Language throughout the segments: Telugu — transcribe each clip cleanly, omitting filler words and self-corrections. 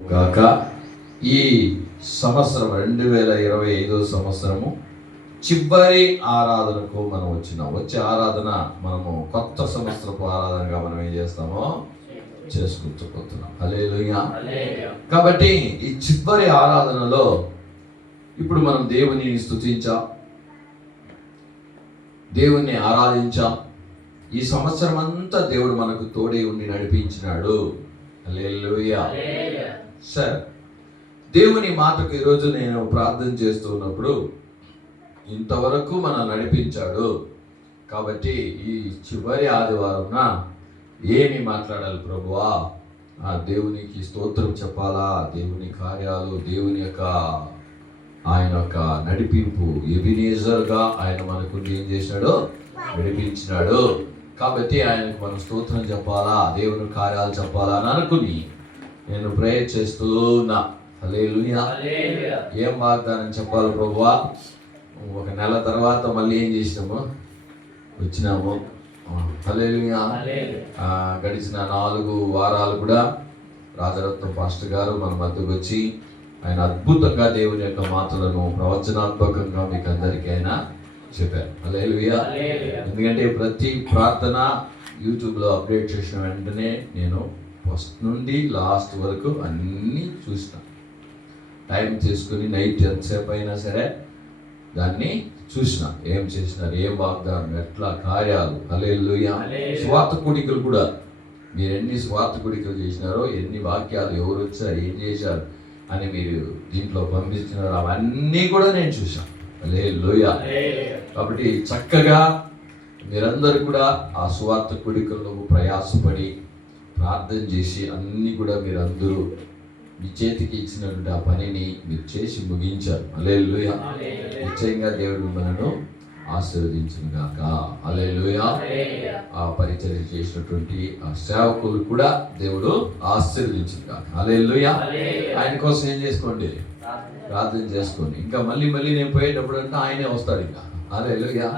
గాక. ఈ సంవత్సరం 2025 సంవత్సరము చివరి ఆరాధనకు మనం వచ్చే ఆరాధన మనము కొత్త సంవత్సరపు ఆరాధనగా మనం ఏం చేస్తామో చేసుకుంటుపోతున్నాం. హల్లెలూయా. కాబట్టి ఈ చివరి ఆరాధనలో ఇప్పుడు మనం దేవుని స్తుతించాం, దేవుణ్ణి ఆరాధించాం. ఈ సంవత్సరం అంతా దేవుడు మనకు తోడే ఉండి నడిపించినాడు. హల్లెలూయా. సరే, దేవుని మాటకు ఈరోజు నేను ప్రార్థన చేస్తున్నప్పుడు ఇంతవరకు మనం నడిపించాడు కాబట్టి ఈ చివరి ఆదివారంన ఏమి మాట్లాడాలి ప్రభువా, ఆ దేవునికి స్తోత్రం చెప్పాలా, దేవుని కార్యాలు, దేవుని యొక్క ఆయన యొక్క నడిపింపు ఎబినేజర్గా ఆయన మనకు ఏం చేశాడో నడిపించినాడు కాబట్టి ఆయనకు మనం స్తోత్రం చెప్పాలా, దేవుని కార్యాలు చెప్పాలా అని అనుకుని నేను ప్రేయర్ చేస్తున్నా. హల్లెలూయా. ఏం వాగ్దానం చెప్పాలి ప్రభువా? ఒక నెల తర్వాత మళ్ళీ ఏం చేసినాము, వచ్చినాము. హల్లెలూయా. గడిచిన 4 వారాలు కూడా రాజరత్నం పాస్టర్ గారు మన మధ్యకు వచ్చి ఆయన అద్భుతంగా దేవుని యొక్క మాటలను ప్రవచనాత్మకంగా మీకు అందరికీ ఆయన చెప్పారు. హల్లెలూయా. ఎందుకంటే ప్రతి ప్రార్థన యూట్యూబ్లో అప్డేట్ చేసిన వెంటనే నేను ఫస్ట్ నుండి లాస్ట్ వరకు అన్నీ చూసిన, టైం చేసుకుని నైట్ ఎంతసేపు అయినా సరే దాన్ని చూసిన, ఏం చేసినారు, ఏం వాగ్దానం, ఎట్లా కార్యాలు. హల్లెలూయా. స్వార్థ కూడికలు కూడా మీరు ఎన్ని స్వార్థ కూడికలు చేసినారో, ఎన్ని వాక్యాలు ఎవరు వచ్చారు, ఏం చేశారు అని మీరు దీంట్లో పంపించినారు, అవన్నీ కూడా నేను చూశాను. హల్లెలూయా. కాబట్టి చక్కగా మీరందరూ కూడా ఆ స్వార్థ కూడికల్లో ప్రయాసపడి ప్రార్థన చేసి అన్నీ కూడా మీరందరూ మీ చేతికి ఇచ్చినటువంటి ఆ పనిని మీరు చేసి ముగించారు. హల్లెలూయా. నిశ్చయంగా దేవుడు మనను ఆశీర్వదించును గాక. హల్లెలూయా. ఆ పరిచర్య చేసినటువంటి ఆ సేవకులు కూడా దేవుడు ఆశీర్వదించును గాక. హల్లెలూయా. ఆయన కోసం ఏం చేసుకోండి, ప్రార్థన చేసుకోండి. ఇంకా మళ్ళీ నేను పోయేటప్పుడు అంటే ఆయనే వస్తాడు. ఇంకా హల్లెలూయా.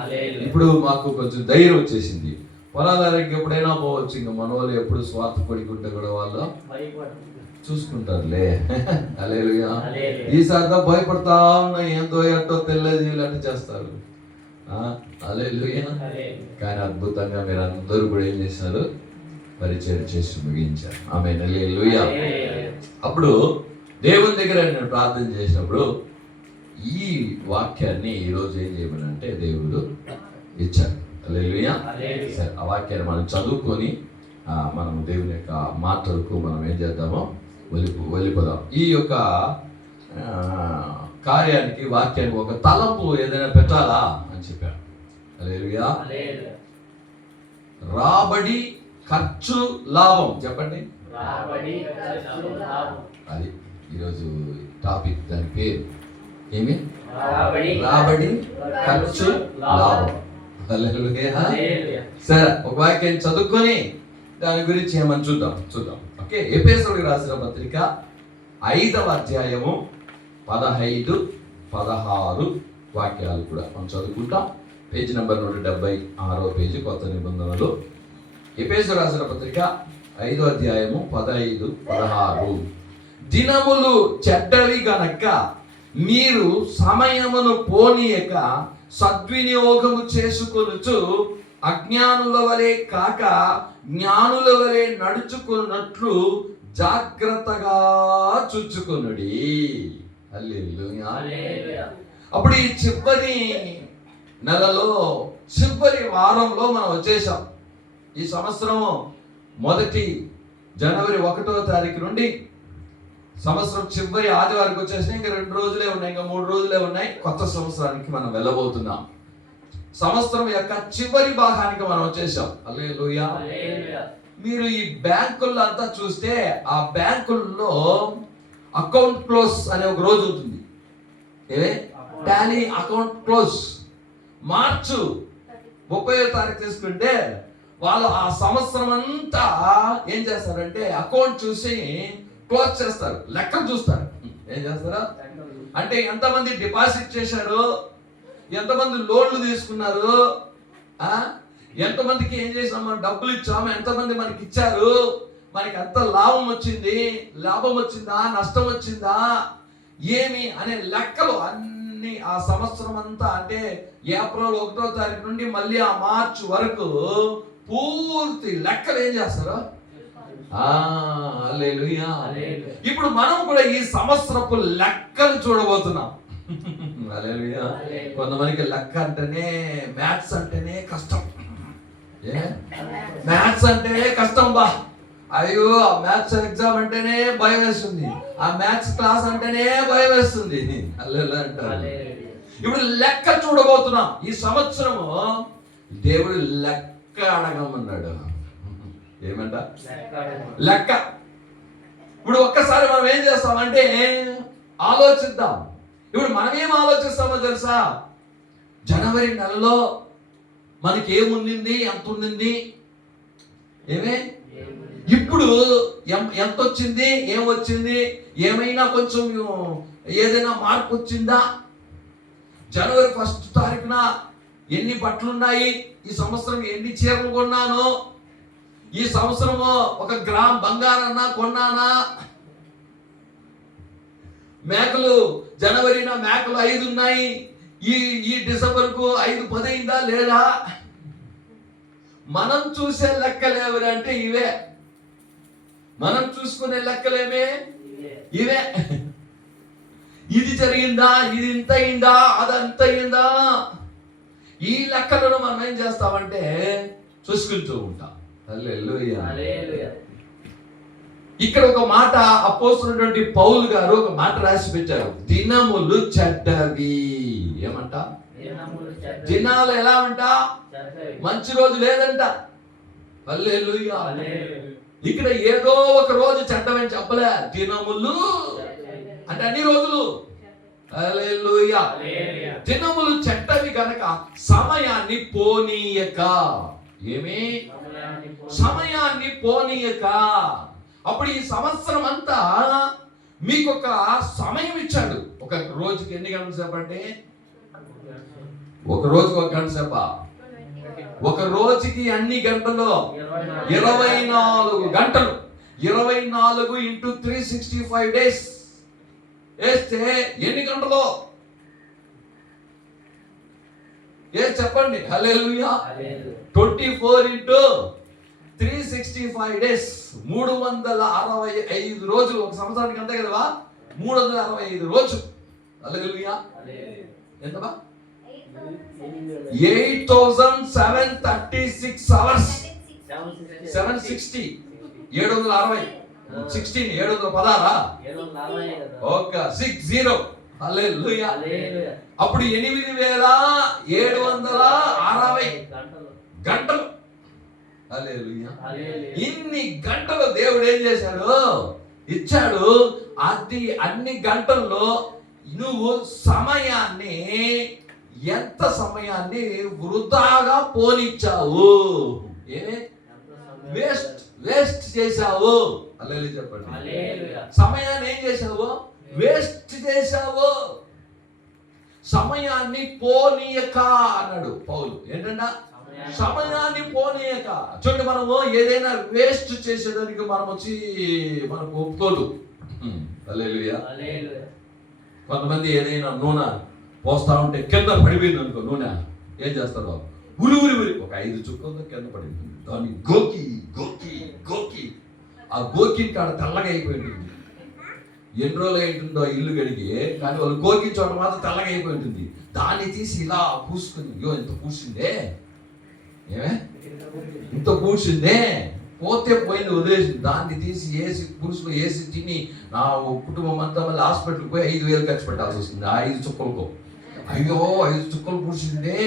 ఇప్పుడు మాకు కొంచెం ధైర్యం వచ్చేసింది. పొలాలకి ఎప్పుడైనా పోవచ్చు. ఇంకా మన వాళ్ళు ఎప్పుడు స్వార్థ పడుకుంటే కూడా వాళ్ళు చూసుకుంటారులే. హల్లెలూయా. ఈసారితో భయపడతా ఉన్నా, ఏందో ఎట్టో తెల్లది ఇలాంటి చేస్తారు. హల్లెలూయా. కానీ అద్భుతంగా మీరు అందరూ కూడా ఏం చేశారు, పరిచయం చేసి ముగించారు. ఆమేన్. హల్లెలూయా. అప్పుడు దేవుని దగ్గర నేను ప్రార్థన చేసినప్పుడు ఈ వాక్యాన్ని ఈరోజు ఏం చేయమనంటే దేవుడు ఇచ్చారు. హల్లెలూయా. సరే, ఆ వాక్యాన్ని మనం చదువుకొని మనం దేవుని యొక్క మాటలకు మనం ఏం చేద్దామో వెళ్ళిపోదాం. ఈ యొక్క కార్యానికి వాక్యానికి ఒక తలంపు ఏదైనా పెట్టాలా అని చెప్పాడు. హల్లెలూయా. రాబడి, ఖర్చు, లాభం. చెప్పండి. అది ఈరోజు టాపిక్. దాని పేరు ఏమి? రాబడి, ఖర్చు, లాభం. సరే, ఒక వాక్యం చదువుకొని దాని గురించి ఏమని చూద్దాం. ఓకే. ఎఫెసీయులకు రాసిన పత్రిక 5వ అధ్యాయము 15, 16 వాక్యాలు కూడా మనం చదువుకుంటాం. పేజీ నెంబర్ 176 పేజీ, కొత్త నిబంధనలు. ఎఫెసీయులకు రాసిన పత్రిక 5వ అధ్యాయము 15, 16. దినములు చెడ్డవి గనక మీరు సమయమును పోనీయక సద్వినియోగము చేసుకొనుచు అజ్ఞానుల వలె కాక జ్ఞానుల వలె నడుచుకున్నట్లు జాగ్రత్తగా చూచుకొనుడి. హల్లెలూయా. అప్పుడు ఈ చివరి నెలలో చివరి వారంలో మనం వచ్చేసాం. ఈ సంవత్సరం మొదటి జనవరి 1వ తారీఖు నుండి సంవత్సరం చివరి ఆదివారికి వచ్చేసినాయి. ఇంకా 2 రోజులే ఉన్నాయి, ఇంకా 3 రోజులే ఉన్నాయి. కొత్త సంవత్సరానికి మనం వెళ్ళబోతున్నాం. సంవత్సరం యొక్క చివరి భాగానికి మనం వచ్చేసాం. హల్లెలూయా. మీరు ఈ బ్యాంకుల్లో అంతా చూస్తే ఆ బ్యాంకుల్లో అకౌంట్ క్లోజ్ అనే ఒక రోజు ఉంటుంది. Tally account close. మార్చు 30వ తారీఖు తీసుకుంటే వాళ్ళు ఆ సంవత్సరం అంతా ఏం చేస్తారంటే అకౌంట్ చూసి క్లోజ్ చేస్తారు, లెక్కలు చూస్తారు. ఏం చేస్తారా అంటే ఎంతమంది డిపాజిట్ చేశారు, ఎంతమంది లోన్లు తీసుకున్నారు, ఎంతమందికి ఏం చేసాం, మనం డబ్బులు ఇచ్చాము, ఎంతమంది మనకి ఇచ్చారు మనకి ఎంత లాభం వచ్చిందా, నష్టం వచ్చిందా, ఏమి అనే లెక్కలు అన్ని ఆ సంవత్సరం అంతా, అంటే ఏప్రిల్ 1వ తారీఖు నుండి మళ్ళీ ఆ మార్చి వరకు పూర్తి లెక్కలు ఏం చేస్తారు? హల్లెలూయా. ఇప్పుడు మనం కూడా ఈ సంవత్సరపు లెక్కలు చూడబోతున్నాం. హల్లెలూయా. కొంతమందికి లెక్క అంటేనే, మ్యాథ్స్ అంటేనే కష్టం. మ్యాథ్స్ అంటేనే కష్టం బా. అయ్యో, ఆ మ్యాథ్స్ ఎగ్జామ్ అంటేనే భయం వేస్తుంది, ఆ మ్యాథ్స్ క్లాస్ అంటేనే భయం వేస్తుంది. హల్లెలూయా అంటారు. ఇప్పుడు లెక్క చూడబోతున్నాం. ఈ సంవత్సరము దేవుడు లెక్క అడగమన్నాడు. ఏమంట? లెక్క. ఇప్పుడు ఒక్కసారి మనం ఏం చేస్తామంటే ఆలోచిద్దాం. ఇప్పుడు మనం ఏం ఆలోచిస్తామో తెలుసా? జనవరి నెలలో మనకి ఏముంది, ఎంత ఉండింది, ఇప్పుడు ఎంత వచ్చింది, ఏం వచ్చింది, ఏమైనా కొంచెం ఏదైనా మార్పు వచ్చిందా, జనవరి 1వ తారీఖున ఎన్ని బట్టలు ఉన్నాయి, ఈ సంవత్సరం ఎన్ని చీరలు కొన్నాను, ఈ సంవత్సరము 1 గ్రామ్ బంగారన్నా కొన్నానా, మేకలు జనవరిన మేకలు 5 ఉన్నాయి, ఈ డిసెంబర్కు 5-10 అయిందా లేదా? మనం చూసే లెక్కలేవరు అంటే ఇవే. మనం చూసుకునే లెక్కలేమే ఇవే. ఇది జరిగిందా, ఇది ఇంత అయిందా, అది అంత అయిందా, ఈ లెక్కలను మనం ఏం చేస్తామంటే చూసుకుంటూ ఉంటాం. హల్లెలూయా. ఇక్కడ ఒక మాట అపోస్తలుడైనటువంటి పౌలు గారు ఒక మాట రాసి పెట్టారు. దినములు చెడ్డవి. ఏమంట? దినాలు ఎలా అంట? మంచి రోజు లేదంట. హల్లెలూయా. ఇక్కడ ఏదో ఒక రోజు చెడ్డమని చెప్పలే. దినములు అంటే అన్ని రోజులు. హల్లెలూయా. దినములు చెడ్డవి గనక సమయాన్ని పోనీయక. ఏమి? సమయాన్ని పోనీయక. అప్పుడు ఈ సంవత్సరం అంతా మీకు ఒక సమయం ఇచ్చాడు. ఒక రోజుకి ఎన్ని గంటల సేపు అంటే? ఒక రోజుకి 1 గంట సేపా? ఒక రోజుకి అన్ని గంటలు 24 గంటలు. 24 ఇంటూ 365 డేస్ వేస్తే ఎన్ని గంటలు? చెప్పండి. హల్లెలూయా. 24 ఇంటూ 365 డేస్, 365 రోజులు. ఒక సంవత్సరానికి అంతే కదా, 365 రోజులు. హల్లెలూయా. ఎంతబా? 8736 అవర్స్. 760 760 16 716 ఓకే 60. హల్లెలూయా. అప్పుడు 8760 గంటలు. హల్లెలూయా. ఇన్ని గంటలు దేవుడు ఏం చేశాడు? ఇచ్చాడు. అది అన్ని గంటల్లో నువ్వు సమయాన్ని, ఎంత సమయాన్ని వృధాగా పోనిచ్చావు, వేస్ట్ చేశావు. హల్లెలూయా చెప్పండి. సమయాన్ని ఏం చేశావు? వేస్ట్ చేశావు. సమయాన్ని పోనీయక అన్నాడు పౌలు. ఏంటంట? సమయాన్ని పోనీయక. చూడండి, మనము ఏదైనా వేస్ట్ చేసేదానికి మనకు ఒప్పుకోదు. హల్లెలూయా. కొంతమంది ఏదైనా నూనె పోస్తా ఉంటే కింద పడిపోయింది అనుకో, నూనె ఏం చేస్తారు? ఉరి ఒక 5 చుక్కలతో కింద పడిపోయింది. దాన్ని గోకి ఆ గోకి కాడ తెల్లగా అయిపోయి ఉంటుంది. ఎన్ని రోజులు అయింటుందో ఇల్లు కడిగి, కానీ వాళ్ళు గోకి చోట మాత్రం తెల్లగా అయిపోయి ఉంటుంది. దాన్ని తీసి ఇలా పూసుకుని, ఇంత పూసిందే, ఇంత పూసిందే, పోతే పోయింది, వదిలేసింది. దాన్ని తీసి పురుషులు వేసి తిని నా కుటుంబం అంతా మళ్ళీ హాస్పిటల్కి పోయి 5,000 ఖర్చు పెట్టాల్సి వస్తుంది. ఆ 5 చుక్కలకు. అయ్యో 5 చుక్కలు పూసిందే,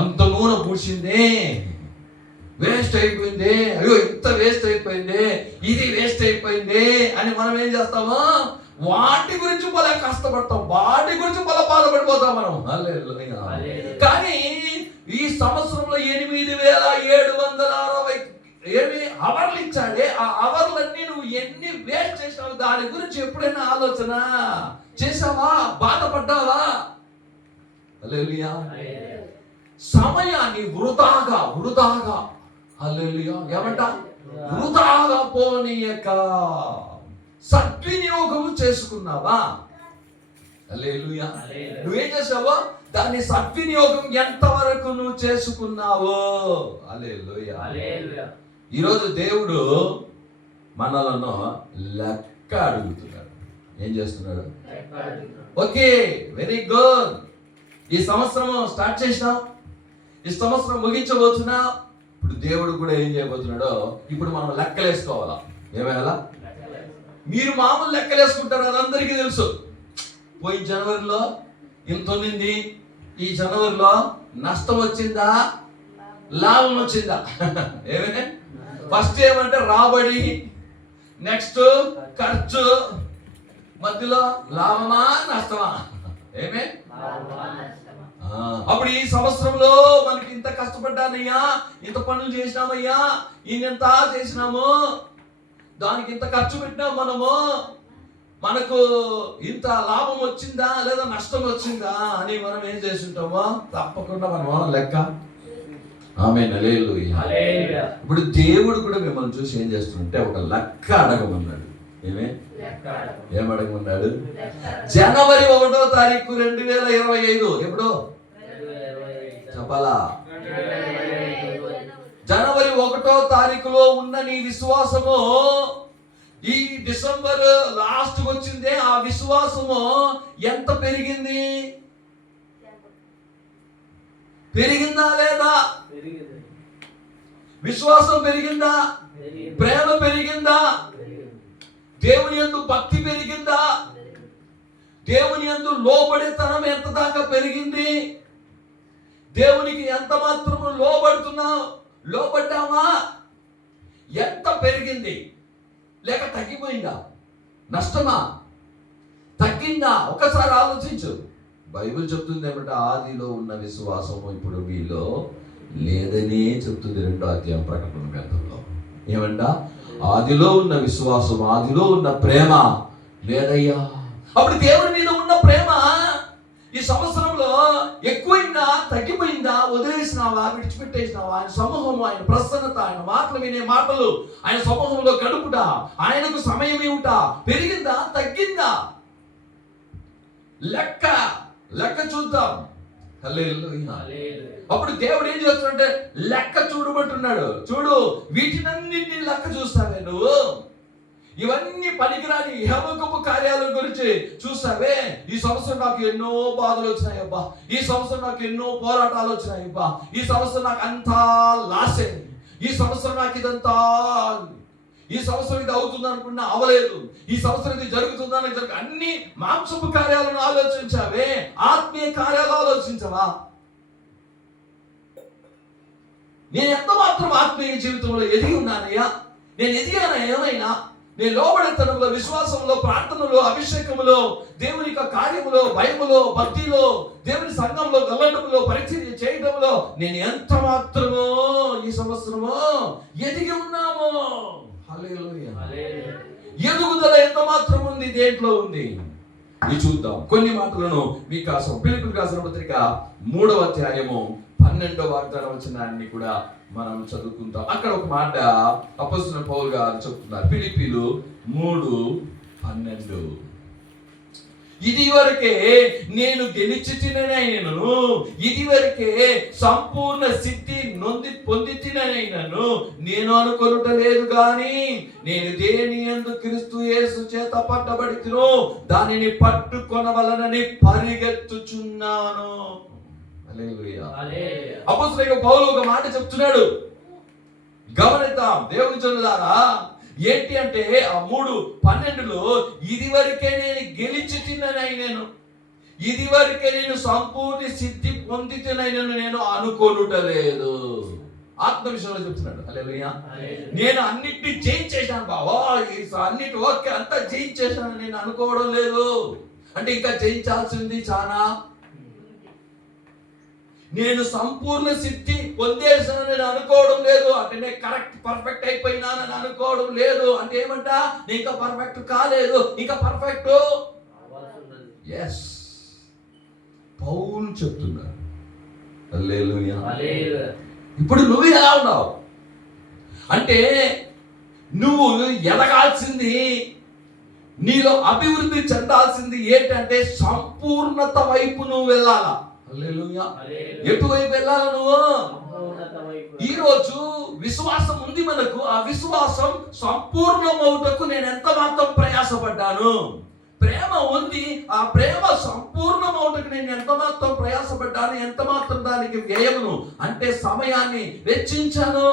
అంత నూనె పూసిందే, వేస్ట్ అయిపోయింది, అయ్యో ఇంత వేస్ట్ అయిపోయింది, ఇది వేస్ట్ అయిపోయింది అని మనం ఏం చేస్తాము? వాటి గురించి బాగా కష్టపడతాం, వాటి గురించి బాగా బాధపడిపోతాం మనం. కానీ ఈ సంవత్సరంలో 8760 అవర్లు ఇచ్చాడే. ఆ అవర్లన్నీ నువ్వు ఎన్ని వేస్ట్ చేసావు, దాని గురించి ఎప్పుడైనా ఆలోచన చేసావా? బాధపడ్డావా? హల్లెలూయా. సమయాన్ని వృధాగా. హల్లెలూయా. ఏమంట? వృధాగా పోనీయక. సద్వినియోగము చేసుకున్నావా? హల్లెలూయా. నువ్వేం చేసావో దాన్ని సద్వినియోగం ఎంతవరకు నువ్వు చేసుకున్నావో. హల్లెలూయా. ఈరోజు దేవుడు మనలను లెక్క అడుగుతున్నాడు. ఏం చేస్తున్నాడు? Okay, very good. ఈ సంవత్సరం స్టార్ట్ చేసినాం, ఈ సంవత్సరం ముగించబోతున్నా. ఇప్పుడు దేవుడు కూడా ఏం చేయబోతున్నాడో ఇప్పుడు మనం లెక్కలేసుకోవాలా. ఏమేలా? మీరు మామూలు లెక్కలేసుకుంటారు, అది అందరికీ తెలుసు. పోయిన జనవరిలో ఇంత ఉన్నింది, ఈ జనవరిలో నష్టం వచ్చిందా లాభం వచ్చిందా? ఏమే? ఫస్ట్ ఏమంటే రాబడి, నెక్స్ట్ ఖర్చు, మధ్యలో లాభమా నష్టమా? ఏమే? అప్పుడు ఈ సంవత్సరంలో మనకి ఇంత కష్టపడ్డానయ్యా, ఇంత పనులు చేసినామయ్యా, ఇంత చేసినాము, దానికి ఇంత ఖర్చు పెట్టినాం మనము, మనకు ఇంత లాభం వచ్చిందా లేదా నష్టం వచ్చిందా అని మనం ఏం చేసి ఉంటామో తప్పకుండా మనం లెక్క. ఆమేన్. హల్లెలూయా. ఇప్పుడు దేవుడు కూడా మిమ్మల్ని చూసి ఏం చేస్తుంటే ఒక లెక్క అడగమన్నాడు. ఏం అడగమన్నాడు? జనవరి 1వ తారీఖు 2025 ఎప్పుడు చెప్పాలా? జనవరి 1వ తారీఖులో ఉన్న నీ విశ్వాసము ఈ డిసెంబర్ లాస్ట్ వచ్చిందే, ఆ విశ్వాసము ఎంత పెరిగింది? పెరిగిందా లేదా? విశ్వాసం పెరిగిందా? ప్రేమ పెరిగిందా? దేవుని యందు భక్తి పెరిగిందా? దేవుని యందు లోబడేతనం ఎంత దాకా పెరిగింది? దేవునికి ఎంత మాత్రము లోబడుతున్నావు? లోబడ్డామా? ఎంత పెరిగింది? లేక తగ్గిపోయిందా? నష్టమా? తగ్గిందా? ఒకసారి ఆలోచించు. బైబిల్ చెప్తుంది ఏమంటే ఆదిలో ఉన్న విశ్వాసము ఇప్పుడు మీలో లేదనే చెప్తుంది. 2వ అధ్యాయం ప్రకటన గ్రంథంలో ఏమంట? ఆదిలో ఉన్న విశ్వాసం, ఆదిలో ఉన్న ప్రేమ లేదయ్యా. అప్పుడు దేవుని మీద ఉన్న ప్రేమ ఈ సంవత్సరంలో ఎక్కువైందా తగ్గిపోయిందా? వదిలేసినావా, విడిచిపెట్టేసినావా? ఆయన సమూహము, ఆయన ప్రసన్నత, ఆయన మాటలు వినే మాటలు, ఆయన సమూహంలో గడుపుట, ఆయనకు సమయం ఇవ్వట పెరిగిందా తగ్గిందా? లెక్క చూద్దాం. హల్లెలూయా. అప్పుడు దేవుడు ఏం చేస్తున్నాడంటే లెక్క చూడమంటున్నాడు. చూడు, వీటినన్నింటినీ లెక్క చూస్తావే నువ్వు, ఇవన్నీ పనికిరాని హేమకపు కార్యాల గురించి చూస్తావే. ఈ సంవత్సరం నాకు ఎన్నో బాధలు వచ్చినాయబ్బా, ఈ సంవత్సరం నాకు ఎన్నో పోరాటాలు వచ్చినాయబ్బా, ఈ సంవత్సరం నాకు అంతా లాస్ అయింది, ఈ సంవత్సరం నాకు ఇదంతా, ఈ సంవత్సరం ఇది అవుతుంది అనుకున్నా అవలేదు, ఈ సంవత్సరం ఇది జరుగుతుందని జరుగు. అన్ని మాంసపు కార్యాలను ఆలోచించావే, ఆత్మీయ కార్యాలు ఆలోచించవా? నేను ఎంత మాత్రం ఆత్మీయ జీవితంలో ఎదిగి ఉన్నానయ్యా? నేను ఎదిగానా? ఏమైనా నేను లోబడతనంలో, విశ్వాసంలో, ప్రార్థనలో, అభిషేకములో, దేవుని యొక్క కార్యములో, భయములో, భక్తిలో, దేవుని సంఘంలో గల్లటములో, పరిచర్య చేయడంలో నేను ఎంత మాత్రమో ఈ సంవత్సరమో ఎదిగి ఉన్నామో. హల్లెలూయా. ఎదుగుదల ఎంత మాత్రం ఉంది? దేంట్లో ఉంది? ఇది చూద్దాం. కొన్ని మాటలను మీకు కోసం ఫిలిప్పీయులకు రాసిన పత్రిక 3వ అధ్యాయము 12వ వాగ్దాన వచనాన్ని కూడా మనం చదువుకుంటాం. అక్కడ ఒక మాట అపోస్తలుడైన పౌలు గారు చెప్తున్నారు. ఫిలిప్పీయులు 3:12. ఇది వరకే నేను గెలిచి తిననైనను, ఇది వరకే సంపూర్ణ సిద్ధి పొంది తిననైనను నేను అనుకొనుట లేదు గాని నేను దేని యందు క్రీస్తు యేసు చేత పట్టబడితినో దానిని పట్టుకొనవలనని పరిగెత్తుచున్నాను. హల్లెలూయా. అపోస్తలుడైన పౌలు ఒక మాట చెప్తున్నాడు, గమనిద్దాం దేవుని జనులారా. ఏంటి అంటే ఆ 3:12లో ఇది వరకే నేను గెలిచి తిననైనను, ఇది వరకే నేను సంపూర్ణ సిద్ధి పొంది తినైనను నేను అనుకొనుటలేదు. ఆత్మ విషయంలో చెప్తున్నాడు. హల్లెలూయా. నేను అన్నిటిని జయించేశాను బావా, అన్నిటి ఓకే అంతా జయించేశాను నేను అనుకోవడం లేదు. అంటే ఇంకా జయించాల్సింది చాలా. నేను సంపూర్ణ సిద్ధి పొందేసాను నేను అనుకోవడం లేదు. అంటే నేను కరెక్ట్ పర్ఫెక్ట్ అయిపోయినానని అనుకోవడం లేదు. అంటే ఏమంట? నేను ఇంకా పర్ఫెక్ట్ కాలేదు, ఇంకా పర్ఫెక్ట్. ఎస్, పౌలు చెప్తున్నాడు. హల్లెలూయా. ఇప్పుడు నువ్వు ఎలా ఉన్నావు అంటే నువ్వు ఎదగాల్సింది, నీలో అభివృద్ధి చెందాల్సింది ఏంటంటే సంపూర్ణత వైపు నువ్వు వెళ్ళాలా. హల్లెలూయా. ఎటువైపు వెళ్ళాలా నువ్వు? ఈ రోజు విశ్వాసం ఉంది మనకు. ఆ విశ్వాసం సంపూర్ణమవుటకు నేను ఎంత మాత్రం ప్రయాసపడ్డాను. ప్రేమ ఉంది, ఆ ప్రేమ సంపూర్ణమవుటకు నేను ఎంత మాత్రం ప్రయాసపడ్డాను, ఎంత మాత్రం దానికి వ్యయమును అంటే సమయాన్ని వెచ్చించాను.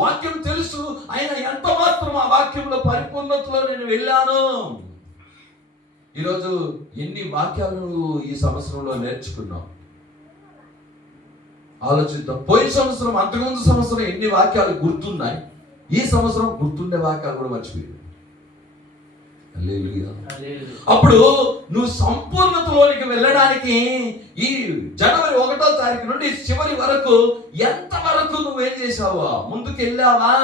వాక్యం తెలుసు, ఆయన ఎంత మాత్రం ఆ వాక్యంలో పరిపూర్ణతలో నేను వెళ్ళాను. ఈరోజు ఎన్ని వాక్యాలు ఈ సంవత్సరంలో నేర్చుకున్నాం ఆలోచిద్దాం. పోయిన సంవత్సరం, అంతకుముందు సంవత్సరం ఎన్ని వాక్యాలు గుర్తున్నాయి, ఈ సంవత్సరం గుర్తుండే వాక్యాలు కూడా మర్చిపోయాడు. అప్పుడు నువ్వు సంపూర్ణతలోనికి వెళ్ళడానికి ఈ జనవరి 1వ తారీఖు నుండి చివరి వరకు ఎంత వరకు నువ్వేం చేసావా? ముందుకు వెళ్ళావా?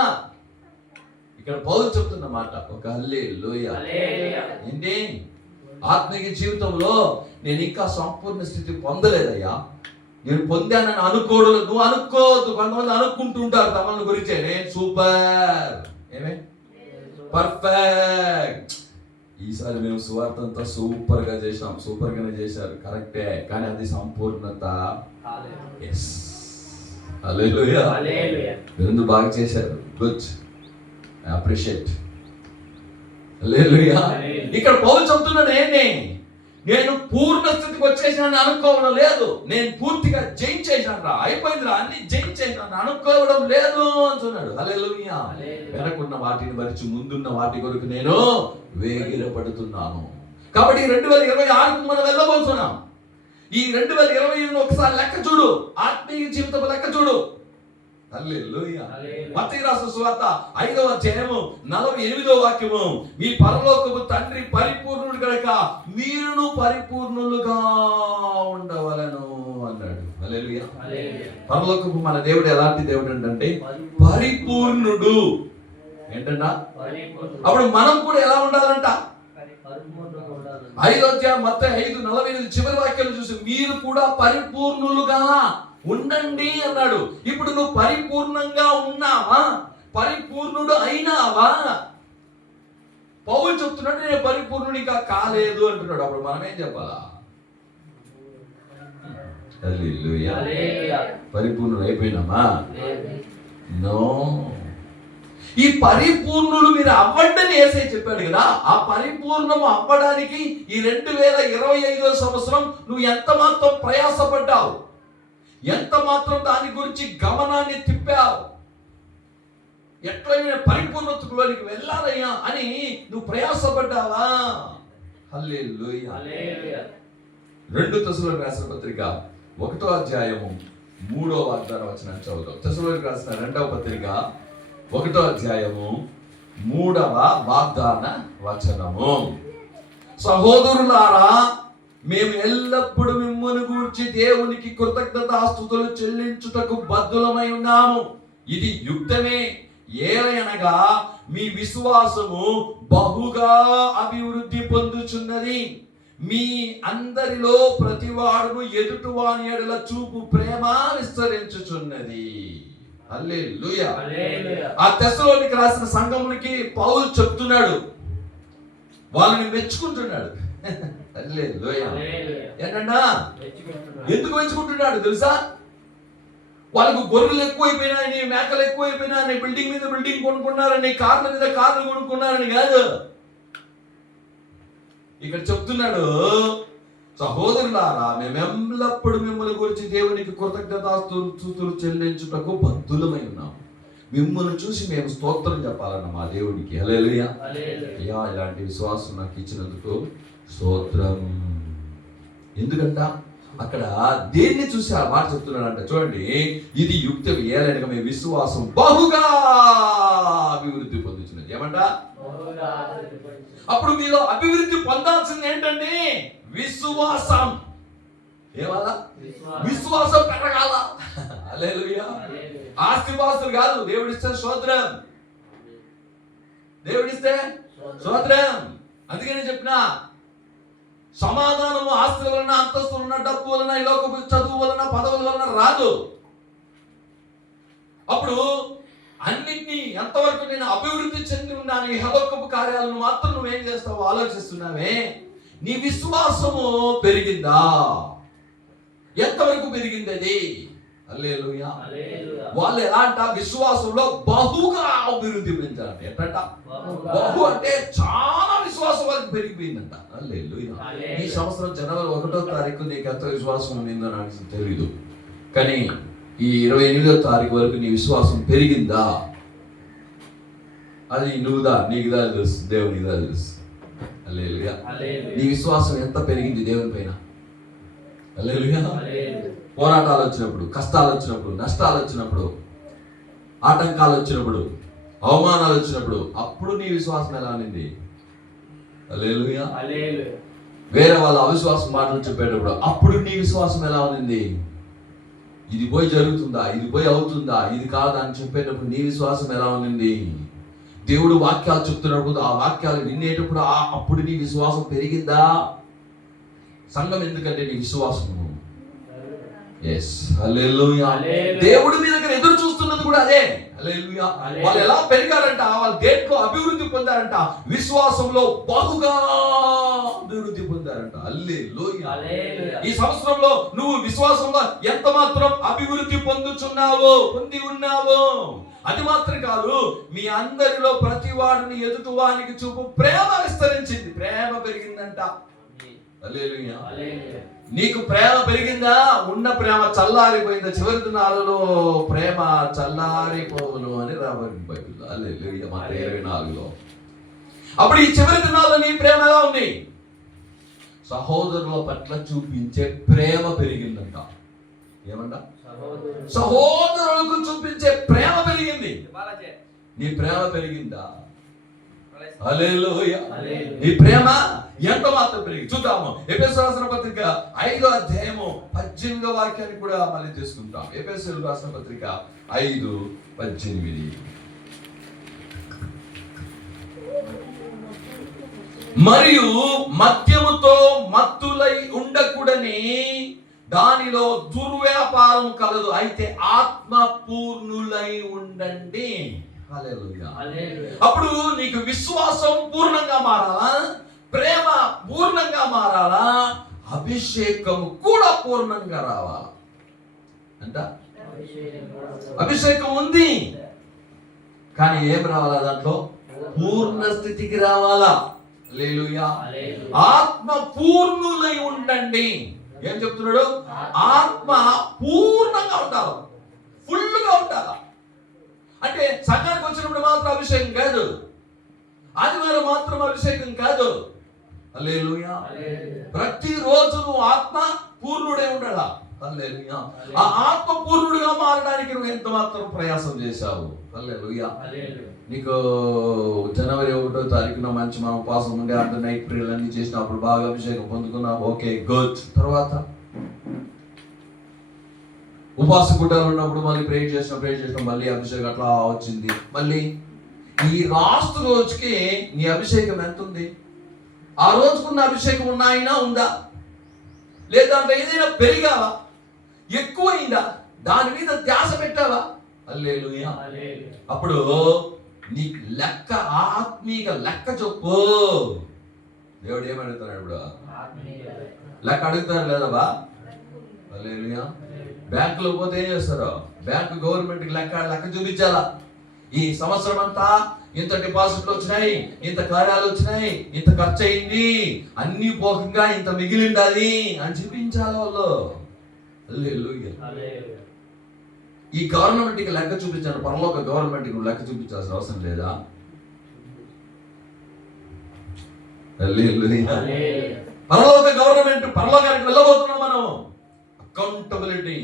ఇక్కడ పౌలు చెప్తున్న మాట ఒక హల్లెలూయా. ఏంటి? ఆత్మీయ జీవితంలో నేను ఇంకా సంపూర్ణ స్థితి పొందలేదయ్యా, నేను పొందానని అనుకోడు. నువ్వు అనుకోవద్దు. కొంతమంది అనుకుంటూ ఉంటారు తమల గురించే, నేను సూపర్, ఏమే పర్ఫెక్ట్, ఈసారి మేము సువార్త అంతా సూపర్ గా చేసాం. సూపర్ గానే చేశారు, కరెక్టే, కానీ అది సంపూర్ణత. హల్లెలూయా. మీరు బాగా చేశారు, గుడ్, అప్రిషియేట్. హల్లెలూయా. ఇక్కడ పౌలు చెప్తున్నాడు ఏంటి? నేను పూర్ణ స్థితికి వచ్చేసాను అనుకోవడం లేదు, నేను పూర్తిగా జయించేసాను రా, అయిపోయింది రా, అన్ని జయించేసాను అనుకోవడం లేదు అంటున్నాడు. హల్లెలూయా. వెనకున్న వాటిని మరిచి ముందున్న వాటి కొరకు నేను వేగిరపడుతున్నాను. కాబట్టి 2026కు మనం వెళ్ళబోతున్నాం. ఈ 2025 ఒకసారి లెక్క చూడు, ఆత్మీయ జీవితం లెక్క చూడు. హల్లెలూయా. మత్తయి రాసిన సువార్త 5వ అధ్యాయము 48వ వాక్యము, మీ పరలోకపు తండ్రి పరిపూర్ణుడు గనుక మీరును పరిపూర్ణులుగా ఉండవలెను అన్నాడు. హల్లెలూయా. పరలోకపు మన దేవుడు ఎలాంటి దేవుడు అంటే పరిపూర్ణుడు. ఏంటంట? అప్పుడు మనం కూడా ఎలా ఉండాలంట? 5వ అధ్యాయం మత్తయి 5:48 చివరి వాక్యాలు చూసి మీరు కూడా పరిపూర్ణులుగా ఉండండి అన్నాడు. ఇప్పుడు నువ్వు పరిపూర్ణంగా ఉన్నావా? పరిపూర్ణుడు అయినావా? పౌలు చెప్తున్నాడు నేను పరిపూర్ణుడిగా కాలేదు అంటున్నాడు. అప్పుడు మనం ఏం చెప్పాలా? పరిపూర్ణుడు అయిపోయినామా? నో. ఈ పరిపూర్ణులు మీరు అవ్వండి యేసయ్య చెప్పాడు కదా. ఆ పరిపూర్ణం అవ్వడానికి ఈ 2025వ సంవత్సరం నువ్వు ఎంత మాత్రం ప్రయాసపడ్డావు, ఎంత మాత్రం దాని గురించి గమనాన్ని తిప్పావు, ఎట్లయినా పరిపూర్ణతలోనికి వెళ్ళాలయ్యా అని నువ్వు ప్రయాసపడ్డావా? హల్లెలూయా. 2 తెస్సలోనికీయులకు రాసిన పత్రిక 1వ అధ్యాయము 3వ వచనం చదువుదాం. తెస్సలోనికీయులకు రాసిన 2వ పత్రిక 1వ అధ్యాయము 3వ వాగ్దాన వచనము. సహోదరులారా, మేము ఎల్లప్పుడూ మిమ్మును గూర్చి దేవునికి కృతజ్ఞతాస్తుతులు చెల్లించుటకు బద్ధులమై ఉన్నాము. ఇది యుక్తమే, ఏలయనగా మీ విశ్వాసము బహుగా అభివృద్ధి పొందుచున్నది. మీ అందరిలో ప్రతివాడును ఎదుటివాని యెడల చూపు ప్రేమ విస్తరించుచున్నది. హల్లెలూయా. ఆ తెస్సలోనికీయులకు రాసిన సంఘమునికి పౌలు చెప్తున్నాడు, వాళ్ళని మెచ్చుకుంటున్నాడు. ఏంటన్నా? ఎందుకు మెచ్చుకుంటున్నాడు తెలుసా? వాళ్ళకు గొర్రెలు ఎక్కువైపోయినాయని, మేకలు ఎక్కువైపోయినాయని, బిల్డింగ్ మీద బిల్డింగ్ కొనుక్కున్నారని, కార్ల మీద కార్లు కొనుక్కున్నారని కాదు. ఇక్కడ చెప్తున్నాడు, సహోదరులారా, మేమెల్లప్పుడు మిమ్మల్ని గురించి దేవునికి కృతజ్ఞతాస్తుతులు చెల్లించుటకు బద్ధులమై ఉన్నాం. మిమ్మల్ని చూసి మేము స్తోత్రం చెప్పాలన్న మా దేవునికి. హల్లెలూయా. అయ్యా, ఇలాంటి విశ్వాసం నాకు ఇచ్చినందుకు స్తోత్రం. ఎందుకంట అక్కడ దేన్ని చూసి ఆ మాట చెప్తున్నాడంటే చూడండి, ఇది యుక్తం, ఏలైనగా మీ విశ్వాసం బహుగా అభివృద్ధి పొందుతున్నది. ఏమంట? అప్పుడు మీలో అభివృద్ధి పొందాల్సింది ఏంటండి? విశ్వాసం. ఏమలా? విశ్వాసం పెరగాల. హల్లెలూయా. ఆస్తిపాస్తులు కాదు, దేవుడిస్తే స్తోత్రం, దేవుడిస్తే స్తోత్రం. అందుకే నేను చెప్పిన సమాధానము ఆస్తుల వలన, అంతస్తుల వలన, డబ్బు వలన, ఈ లోకపు చదువు వలన, పదవుల వలన రాదు. అప్పుడు అన్నిటినీ ఎంతవరకు నేను అభివృద్ధి చెంది ఉన్నాను, ఈ హలోకపు కార్యాలను మాత్రం నువ్వేం చేస్తావు ఆలోచిస్తున్నావే. నీ విశ్వాసము పెరిగిందా? ఎంతవరకు పెరిగింది అది? హల్లెలూయా. వాళ్ళు ఎలా అంట, విశ్వాసంలో బహుగా అభివృద్ధి పెంచారంట. ఎట్ట? బహు అంటే చాలా విశ్వాసం వాళ్ళకి పెరిగిపోయిందంట. హల్లెలూయా. ఈ సంవత్సరం జనవరి 1వ తారీఖు నీకు ఎంత విశ్వాసం ఉండిందో నాకు తెలియదు, కానీ ఈ 28వ తారీఖు వరకు నీ విశ్వాసం పెరిగిందా? అది నీకు తెలుసు, దేవునికి తెలుసు. హల్లెలూయా. నీ విశ్వాసం ఎంత పెరిగింది దేవుని పైన? హల్లెలూయా. పోరాటాలు వచ్చినప్పుడు, కష్టాలు వచ్చినప్పుడు, నష్టాలు వచ్చినప్పుడు, ఆటంకాలు వచ్చినప్పుడు, అవమానాలు వచ్చినప్పుడు, అప్పుడు నీ విశ్వాసం ఎలా ఉంది? హల్లెలూయా. వేరే వాళ్ళ అవిశ్వాసం మాటలు చెప్పేటప్పుడు అప్పుడు నీ విశ్వాసం ఎలా ఉంది? ఇది పోయి జరుగుతుందా, ఇది పోయి అవుతుందా, ఇది కాదా అని చెప్పేటప్పుడు నీ విశ్వాసం ఎలా ఉంది? దేవుడు వాక్యాలు చెప్తున్నప్పుడు ఆ వాక్యాలు వినేటప్పుడు అప్పుడు నీ విశ్వాసం పెరిగిందా? సంఘం ఎందుకంటే నీ విశ్వాసము. ఎస్, హల్లెలూయా. దేవుడి మీద ఎదురు చూస్తున్నది కూడా అదే. హల్లెలూయా. వాళ్ళు ఎలా పెరిగారంట? వాళ్ళు దేంట్లో అభివృద్ధి పొందారంట? విశ్వాసంలో బహుగా అభివృద్ధి పొందారంట. హల్లెలూయా. ఈ సంవత్సరంలో నువ్వు విశ్వాసంలో ఎంత మాత్రం అభివృద్ధి పొంది ఉన్నావు. అది మాత్రం కాదు, మీ అందరిలో ప్రతి వాడిని ఎదుటి వానికి చూపు ప్రేమ విస్తరించింది. ప్రేమ పెరిగిందంట. హల్లెలూయా. నీకు ప్రేమ పెరిగిందా? ఉన్న ప్రేమ చల్లారిపోయిందా? చివరి దినాలలో ప్రేమ చల్లారిపోవును అని రాబడి బైబిల్. హల్లెలూయా. మాట 24లో. అప్పుడు ఈ చివరి దినాల్లో నీ ప్రేమ ఎలా ఉంది? సహోదరుల పట్ల చూపించే ప్రేమ పెరిగిందంట. ఏమంట? సహోదరులకు చూపించే ప్రేమ పెరిగింది. నీ ప్రేమ పెరిగిందా? హల్లెలూయా. నీ ప్రేమ ఎంత మాత్రం పెరిగి చూద్దాము. ఎఫెసీయులకు రాసిన పత్రిక 5వ అధ్యాయము 18వ వాక్యాన్ని కూడా మళ్ళీ తీసుకుంటాం. ఎఫెసీయులకు రాసిన పత్రిక 5:18. మరియు మద్యముతో మత్తులై ఉండకూడని దానిలో దుర్వ్యాపారం కలదు, అయితే ఆత్మపూర్ణులై ఉండండి. హల్లెలూయా. అప్పుడు నీకు విశ్వాసం పూర్ణంగా మారాలా, ప్రేమ పూర్ణంగా మారాలా, అభిషేకం కూడా పూర్ణంగా రావాలా అంట. అభిషేకం ఉంది కానీ ఏం రావాలా? దాంట్లో పూర్ణ స్థితికి రావాలా. హల్లెలూయా. ఆత్మ పూర్ణులై ఉండండి. ఏం చెప్తున్నాడు? ఆత్మ పూర్ణంగా ఉండాలి, ఫుల్గా ఉండాలి. అంటే సంఘానికి వచ్చినప్పుడు మాత్రం అభిషేకం కాదు, ఆదివారం మాత్రం అభిషేకం కాదు. హల్లెలూయా. ప్రతిరోజు నువ్వు ఆత్మ పూర్ణుడే ఉండాలా. హల్లెలూయా. ఆ ఆత్మ పూర్ణుడిగా మారడానికి నువ్వు ఎంత మాత్రం ప్రయాసం చేశావు. హల్లెలూయా. నీకు జనవరి 1వ తారీఖున మంచి మనం ఉపవాసం ఉండే అంత నైట్ ప్రేయర్లు అన్ని చేసినప్పుడు బాగా అభిషేకం పొందుకున్నావు. Okay, good. తర్వాత ఉపవాస గుడ్డలు ఉన్నప్పుడు మళ్ళీ ప్రేయర్ చేసిన మళ్ళీ అభిషేకం అట్లా వచ్చింది. మళ్ళీ ఈ లాస్ట్ రోజుకి నీ అభిషేకం ఎంత ఉంది? ఆ రోజుకున్న అభిషేకం ఉందా? లేదా ఏదైనా పెరిగావా? ఎక్కువైందా? దాని మీద ధ్యాస పెట్టావా? హల్లెలూయా. అప్పుడు నీకు లెక్క, ఆత్మీయ లెక్క చెప్పు. దేవుడు ఏమడుగుతున్నాడు? ఇప్పుడు లెక్క అడుగుతారు లేదా బా? హల్లెలూయా. బ్యాంకులో పోతే ఏం చేస్తారు? బ్యాంకు గవర్నమెంట్కి లెక్క చూపించాలా. ఈ సంవత్సరం అంతా ఇంత డిపాజిట్లు వచ్చినాయి, ఇంత కార్యాలు వచ్చినాయి, ఇంత ఖర్చు అయింది, అన్ని పోకంగా ఇంత మిగిలిండాలి అని చూపించాలి వాళ్ళు. హల్లెలూయా. ఈ గవర్నమెంట్కి లెక్క చూపించాను, పరలోక గవర్నమెంట్కి నువ్వు లెక్క చూపించాల్సిన అవసరం లేదా? హల్లెలూయా. పరలోక గవర్నమెంట్, పరలోకానికి వెళ్ళబోతున్నాం మనం. అకౌంటబిలిటీ.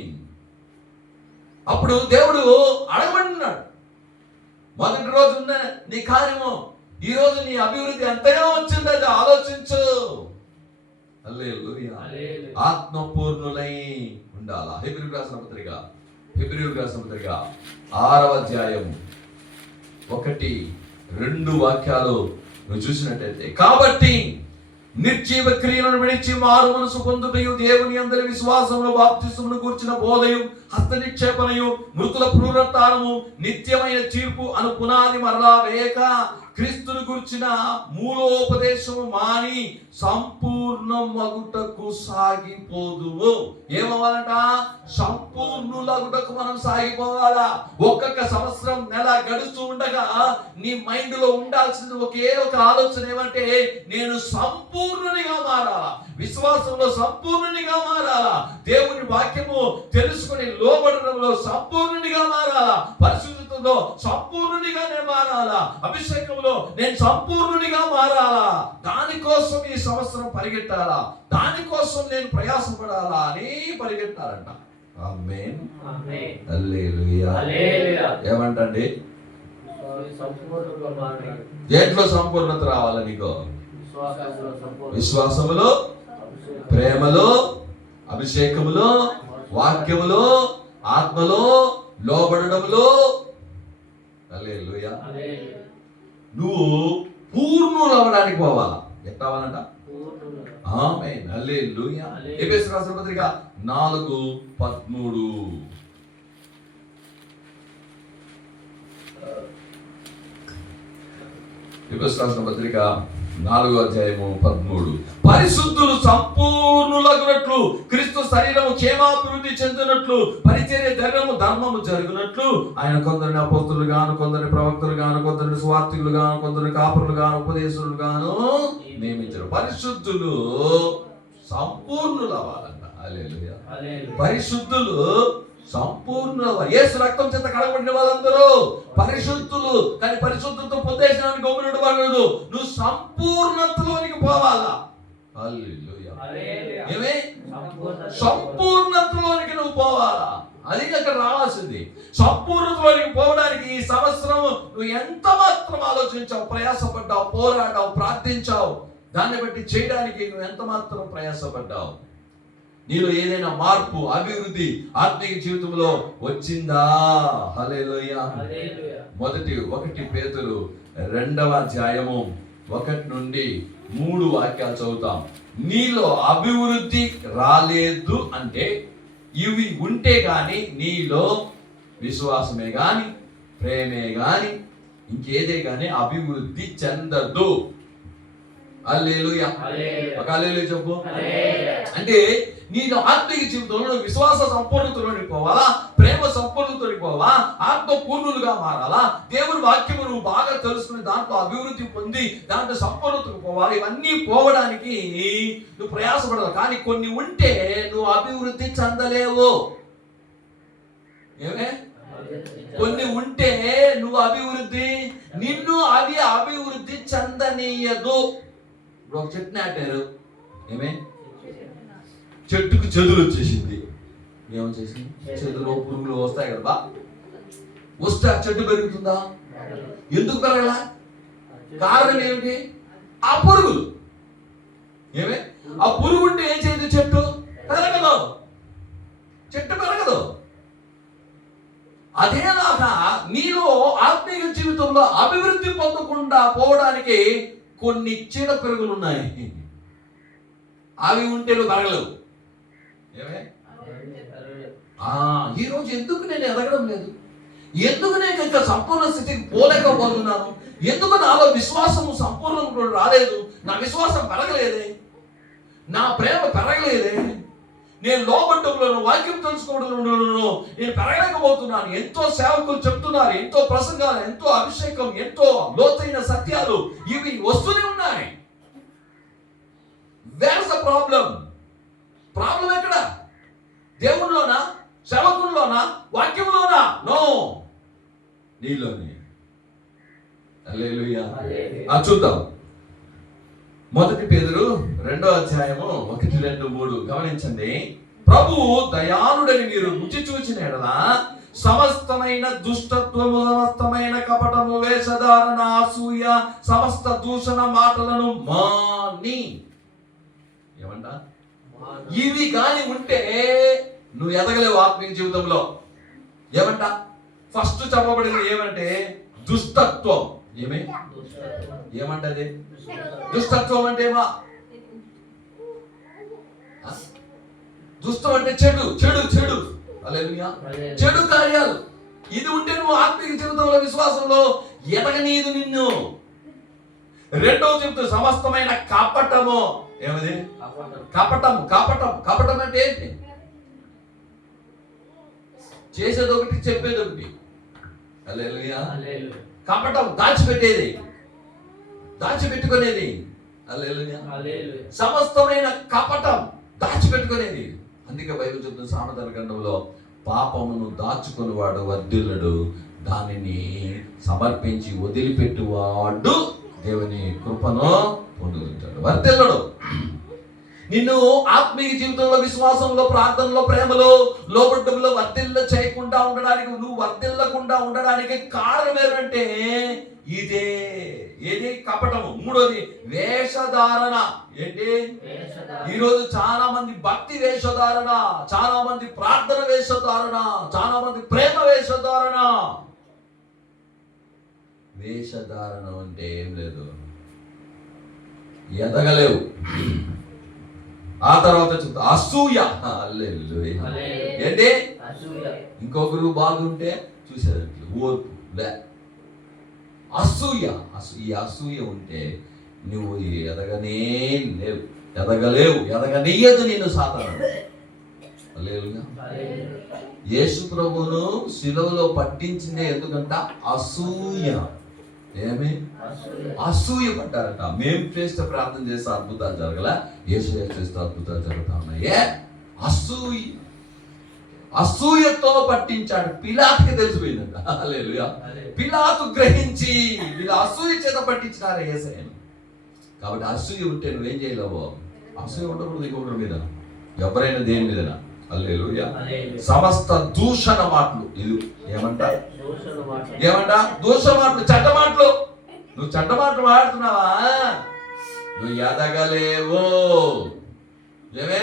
అప్పుడు దేవుడు అడగబడినాడు, మొదటి రోజు ఉన్న నీ కార్యము, ఈ రోజు నీ అభివృద్ధి ఎంతగా వచ్చిందో అది ఆలోచించు. హల్లెలూయా. ఆత్మపూర్ణులై ఉండాలా. హెబ్రీయులకు రాసిన పత్రిక 6వ అధ్యాయం 1-2 వాక్యాలు నువ్వు చూసినట్టయితే, కాబట్టి నిర్జీవ క్రియలను విడిచి మారు మనసు పొందుటయు, దేవుని అందరి విశ్వాసంలో బాప్తిసమును కూర్చిన బోధయు, హస్త నిక్షేపణయు, మృతుల పునరుత్థానము, నిత్యమైన తీర్పు అను పునాది మరలా వేయక క్రీస్తును గుర్చిన మూలోపదేశము మాని సంపూర్ణమగుటకు సాగిపోదుము. ఏమవ్వాలంట? సంపూర్ణులగుటకు మనం సాగిపోవాలా. ఒక్కొక్క సంవత్సరం నెల గడుస్తూ ఉండగా నీ మైండ్ లో ఉండాల్సింది ఒకే ఒక ఆలోచన ఏమంటే, నేను సంపూర్ణునిగా మారాలా, విశ్వాసంలో సంపూర్ణునిగా మారాలా, దేవుని వాక్యము తెలుసుకుని లోబడడంలో సంపూర్ణునిగా మారాలా, పరిశుద్ధతలో సంపూర్ణునిగానే మారాలా, అభిషేకంలో నేను సంపూర్ణునిగా మారాలా. దానికోసం ఈ సంవత్సరం పరిగెట్టాలా, దానికోసం నేను ప్రయాసపడాలా అని పరిగెట్టాలంట. ఆమేన్, హల్లెలూయా. ఏమంటండి? దేంట్లో సంపూర్ణత రావాలా నీకు? విశ్వాసములో, ప్రేమలో, అభిషేకములో, వాక్యములో, ఆత్మలో, లోబడడంలో. హల్లెలూయా. నువ్వు పూర్ణులు అవ్వడానికి పోవాలా. ఎట్లా అవ్వాలంట? ఆమేన్, హల్లెలూయా. ఎఫెసీయులకు రాసిన పత్రిక 4:13. ఎఫెసీయులకు రాసిన పత్రిక 4:13. పరిశుద్ధులు సంపూర్ణులగునట్లు, క్రీస్తు శరీరము క్షేమాభివృద్ధి చెందినట్లు, పరిచర్య ధర్మము జరుగునట్లు ఆయన కొందరిని అపోస్తలులు గాను, కొందరిని ప్రవక్తలు గాను, కొందరిని సువార్తికులు గాను, కొందరిని కాపరులు గాను, ఉపదేశులు గాను నియమించారు. పరిశుద్ధులు సంపూర్ణులు అవ్వాలంట. హల్లెలూయా. పరిశుద్ధులు సంపూర్ణ యేసు రక్తం చేత కడగబడిన వాళ్ళందరూ పరిశుద్ధులు. కానీ పరిశుద్ధత పొందేసానికి గమ్మునుడు వాడు. నువ్వు సంపూర్ణతలోనికి పోవాలా. హల్లెలూయా. ఏమే? సంపూర్ణతలోనికి నువ్వు పోవాలా. అది అక్కడ రావాల్సింది. సంపూర్ణతలోనికి పోవడానికి ఈ సంవత్సరం నువ్వు ఎంత మాత్రం ఆలోచించావు, ప్రయాసపడ్డావు, పోరాడావు, ప్రార్థించావు, దాన్ని బట్టి చేయడానికి నువ్వు ఎంత మాత్రం ప్రయాసపడ్డావు. నీలో ఏదైనా మార్పు, అభివృద్ధి ఆత్మీయ జీవితంలో వచ్చిందా? హల్లెలూయా. మొదటి 1 పేతురు 2:1-3 వాక్యాలు చదువుతాం. నీలో అభివృద్ధి రాలేదు అంటే ఇవి ఉంటే గాని నీలో విశ్వాసమే గాని, ప్రేమే గాని, ఇంకేదే గాని అభివృద్ధి చెందదు. హల్లెలూయా. ఒక హల్లెలూయా చెప్పు. అంటే నీలో ఆత్మీయ జీవితంలో విశ్వాస సంపూర్ణతలోనికి పోవాలా, ప్రేమ సంపూర్ణతలోనికి పోవాలా, ఆత్మ పూర్ణులుగా మారాలా, దేవుని వాక్యము నువ్వు బాగా తెలుసుకుని దాంట్లో అభివృద్ధి పొంది దాంట్లో సంపూర్ణతకు పోవాలి. ఇవన్నీ పోవడానికి నువ్వు ప్రయాసపడాలి. కానీ కొన్ని ఉంటే నువ్వు అభివృద్ధి చెందలేవు. ఏమే? కొన్ని ఉంటే నువ్వు నిన్ను అవి అభివృద్ధి చెందనీయదు. ఇప్పుడు ఒక చెట్టు నాటారు. ఏమే? చెట్టుకు చెదులు వచ్చేసింది. ఏమని చేసింది? చెదులు, పురుగులు వస్తాయి కదా. వస్తే ఆ చెట్టు పెరుగుతుందా? ఎందుకు పెరగలా? కారణం ఏమిటి? ఆ పురుగులు. ఏమే? ఆ పురుగు ఉంటే ఏం చేయదు? చెట్టు పెరగదు. చెట్టు పెరగదు. అదేలాగా నీలో ఆత్మీయ జీవితంలో అభివృద్ధి పొందకుండా పోవడానికి కొన్ని చీడ పెరుగులు ఉన్నాయి. అవి ఉంటే నువ్వు పెరగలేవు. ఈ రోజు ఎందుకు నేను ఎదగడం లేదు? ఎందుకు నేను ఇంకా సంపూర్ణ స్థితికి పోలేకపోతున్నాను? ఎందుకు నాలో విశ్వాసము సంపూర్ణ రాలేదు? నా విశ్వాసం పెరగలేదే, నా ప్రేమ పెరగలేదే, నేను లోబడ్డంలోను, వాక్యం తెలుసుకోవడంలోను నేను పెరగలేకపోతున్నాను. ఎంతో సేవకులు చెప్తున్నారు, ఎంతో ప్రసంగాలు, ఎంతో అభిషేకం, ఎంతో లోతైన సత్యాలు ఇవి వస్తూనే ఉన్నాయి. Where is the problem? Problem ఎక్కడ? దేవునిలోనా, సేవకుల్లోనా, వాక్యంలోనా? నో, నీలోనే. హల్లెలూయా. చూద్దాం. 1 పేతురు 2:1-2-3 గమనించండి. ప్రభువు దయాళుడని మీరు రుచి చూచిన ఎడల సమస్తమైన దుష్టత్వము, సమస్తమైన కపటము, వేషధారణ, అసూయ, సమస్త దూషణ మాటలను మాని. ఏమంట? ఇవి కాని ఉంటే నువ్వు ఎదగలేవు ఆత్మీయ జీవితంలో. ఏమంట? ఫస్ట్ చెప్పబడింది ఏమంటే దుష్టత్వం. ఏమంటది? దుష్టత్వం అంటే దుష్టం అంటే చెడు చెడు చెడు హల్లెలూయా, చెడు కార్యాలు. ఇది ఉంటే నువ్వు ఆత్మీయ జీవితంలో విశ్వాసంలో ఎదగనీదు నిన్ను. రెండవ చెబుతూ సమస్తమైన కపటము. ఏమది? కపటం. కపటం కపటం అంటే ఏంటి? చేసేది ఒకటి, చెప్పేది ఒకటి. హల్లెలూయా. కపటం దాచిపెట్టేది, దాచిపెట్టుకునేది. హల్లెలూయా. సమస్తమైన కపటం దాచిపెట్టుకునేది. అందుకే బైబిల్ చెప్తున్న సామెతల గ్రంథంలో పాపమును దాచుకునేవాడు వర్ధిల్లడు, దానిని సమర్పించి వదిలిపెట్టువాడు దేవుని కృపను పొందుతాడు, వర్ధిల్లడు. నిన్ను ఆత్మీయ జీవితంలో విశ్వాసంలో ప్రార్థనలో ప్రేమలో లోబడ్డంలో వర్ధిల్ల చేయకుండా ఉండడానికి, నువ్వు వర్ధిల్లకుండా ఉండడానికి కారణం ఏంటంటే ఇదే. ఏది? కపటము. మూడోది వేషధారణ. ఏంటి? ఈరోజు చాలా మంది భక్తి వేషధారణ, చాలా మంది ప్రార్థన వేషధారణ, చాలా మంది ప్రేమ వేషధారణ. వేషధారణ అంటే ఏం లేదు, ఎదగలేవు. ఆ తర్వాత చెప్తా అసూయ. ఏంటి? ఇంకొకరు బాగుంటే చూసేదంటే ఓర్పు లే. అసూయ. ఈ అసూయ ఉంటే నువ్వు ఎదగనే లేవు, ఎదగలేవు, ఎదగనీయదు నేను సాధారణ. యేసు ప్రభువును శిలువలో పట్టించిందే ఎందుకంట? అసూయ. ఏమి? అసూయ పడ్డారట. మేము చేస్తే ప్రార్థన చేస్తే అద్భుతాలు జరగల, యేసు చేస్తే అద్భుతాలు జరుగుతా ఉన్నాయే. అసూయ. అసూయతో పట్టించాడు. పిలాతుకి తెలిసిపోయిందంట. హల్లెలూయా. పిలాతు గ్రహించి వీళ్ళు అసూయ చేత పట్టించినారు యేసయ్యను. కాబట్టి అసూయ ఉంటే నువ్వేం చేయలేవు. అసూయ ఉండకూడదు ఇంకొకరి మీద, ఎవరైనా దేని మీద. హల్లెలూయా. సమస్త దూషణ మాటలు. ఇది ఏమంట? ఏమంట? దూషణ మాటలు, చెడ్డ మాటలు. నువ్వు చెడ్డ మాటలు మాడుతున్నావా, నువ్వు ఎదగలేవు. ఏమే?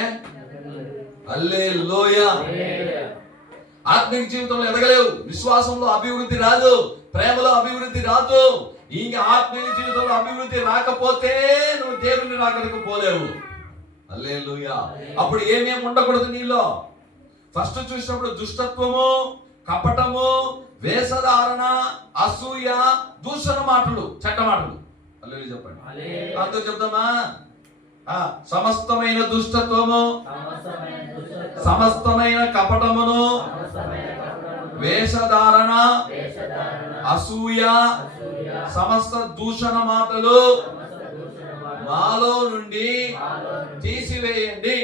హల్లెలూయా. ఆత్మీయ జీవితంలో ఎదగలేవు, విశ్వాసంలో అభివృద్ధి రాదు, ప్రేమలో అభివృద్ధి రాదు. ఇంకా ఆత్మీయ జీవితంలో అభివృద్ధి రాకపోతే నువ్వు దేవుని రాకలకు పోలేవు. హల్లెలూయా. అప్పుడు ఏమేమి ఉండకూడదు నీలో? ఫస్ట్ చూసినప్పుడు దుష్టత్వము, కపటము, వేషధారణ, అసూయ, దూషణ మాటలు, చెడ్డ మాటలు. హల్లెలూయా చెప్పండి. అందరూ చెప్తామా? సమస్తమైన దుష్టత్వము, సమస్తమైన కపటమును, వేషధారణ, అసూయ, సమస్త దూషణ మాటలు మాలో నుండి తీసివేయండి.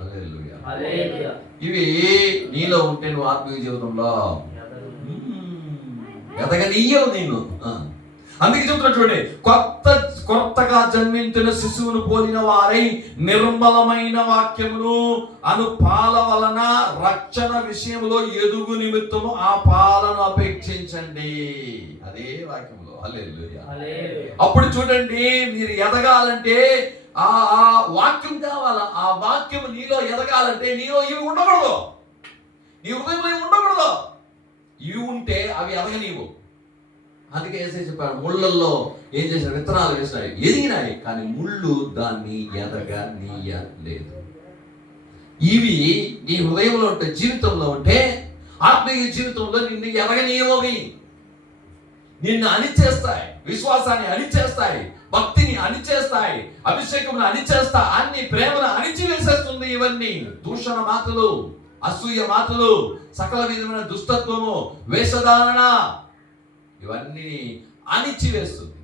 హల్లెలూయా. ఇవి నీలో ఉంటే నువ్వు ఆత్మీయ జీవితంలో ఎదగనీయవు నేను. అందుకే చెప్తున్నా చూడండి, కొత్తగా జన్మించిన శిశువును పోలిన వారై నిర్మలమైన వాక్యమును అను పాల వలన రక్షణ విషయంలో ఎదుగు నిమిత్తము ఆ పాలను అపేక్షించండి. అదే వాక్యంలో. హల్లెలూయా. అప్పుడు చూడండి, మీరు ఎదగాలంటే ఆ వాక్యం కావాలా. ఆ వాక్యం నీలో ఎదగాలంటే నీలో ఇవి ఉండకూడదు, నీ హృదయంలో ఇవి ఉండకూడదు. ఇవి ఉంటే అవి ఎదగనీవు. అందుకే యేసయ్య చెప్పాడు, ముళ్ళల్లో ఏం చేశారు? విత్తనాలు వేసినాయి, ఎదిగినాయి, కానీ ముళ్ళు దాన్ని ఎదగనీయలేదు. ఇవి నీ హృదయంలో ఉంటే, జీవితంలో ఉంటే, ఆత్మీయ జీవితంలో నిన్ను ఎదగనీయమవి. నిన్ను అణిచేస్తాయి, విశ్వాసాన్ని అణిచేస్తాయి, భక్తిని అణిచేస్తాయి, అభిషేకమును అణిచేస్తా, అన్ని ప్రేమను అణిచివేసేస్తుంది. ఇవన్నీ దూషణ మాటలు, అసూయ మాటలు, సకల విధమైన దుష్టత్వము, వేషధారణ, ఇవన్నీ అణిచివేస్తుంది.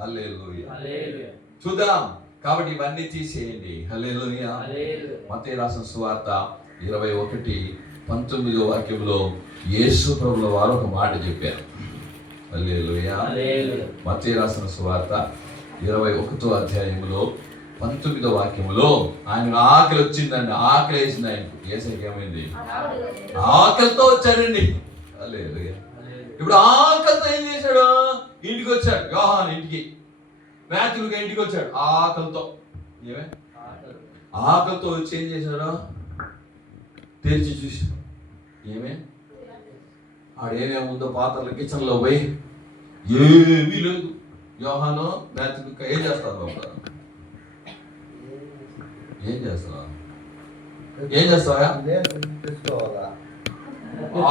హల్లెలూయా. చూద్దాం. కాబట్టి ఇవన్నీ తీసేయండి. హల్లెలూయా. మత్తయి రాసిన సువార్త 21:19 వాక్యంలో యేసు ప్రభుల వారు ఒక మాట చెప్పారు. హల్లెలూయా. మత్తయి రాసిన సువార్త 21వ అధ్యాయంలో 19వ వాక్యంలో ఆయన ఆకలి వచ్చిందండి. ఆకలి వేసింది ఆయనకు. యేసయ్యకి ఏమైంది? ఆకలితో వచ్చాడండి. హల్లెలూయా. ఇప్పుడు ఆకలితో ఏం చేశాడు? ఇంటికి వచ్చాడు. యోహాను ఇంటికి, మాథ్యూగా ఇంటికి వచ్చాడు ఆకలితో. ఏమే? ఆకలితో వచ్చి ఏం చేశాడు? తెరిచి చూశాడు. ఏమే? ఆడేమేముందో పాత్రలు కిచెన్లో పోయి ఏమీ లేదు. యోహాను మాథ్యూగా ఏం చేస్తారు? ఏం చేస్తావా? ఏం చేస్తావా?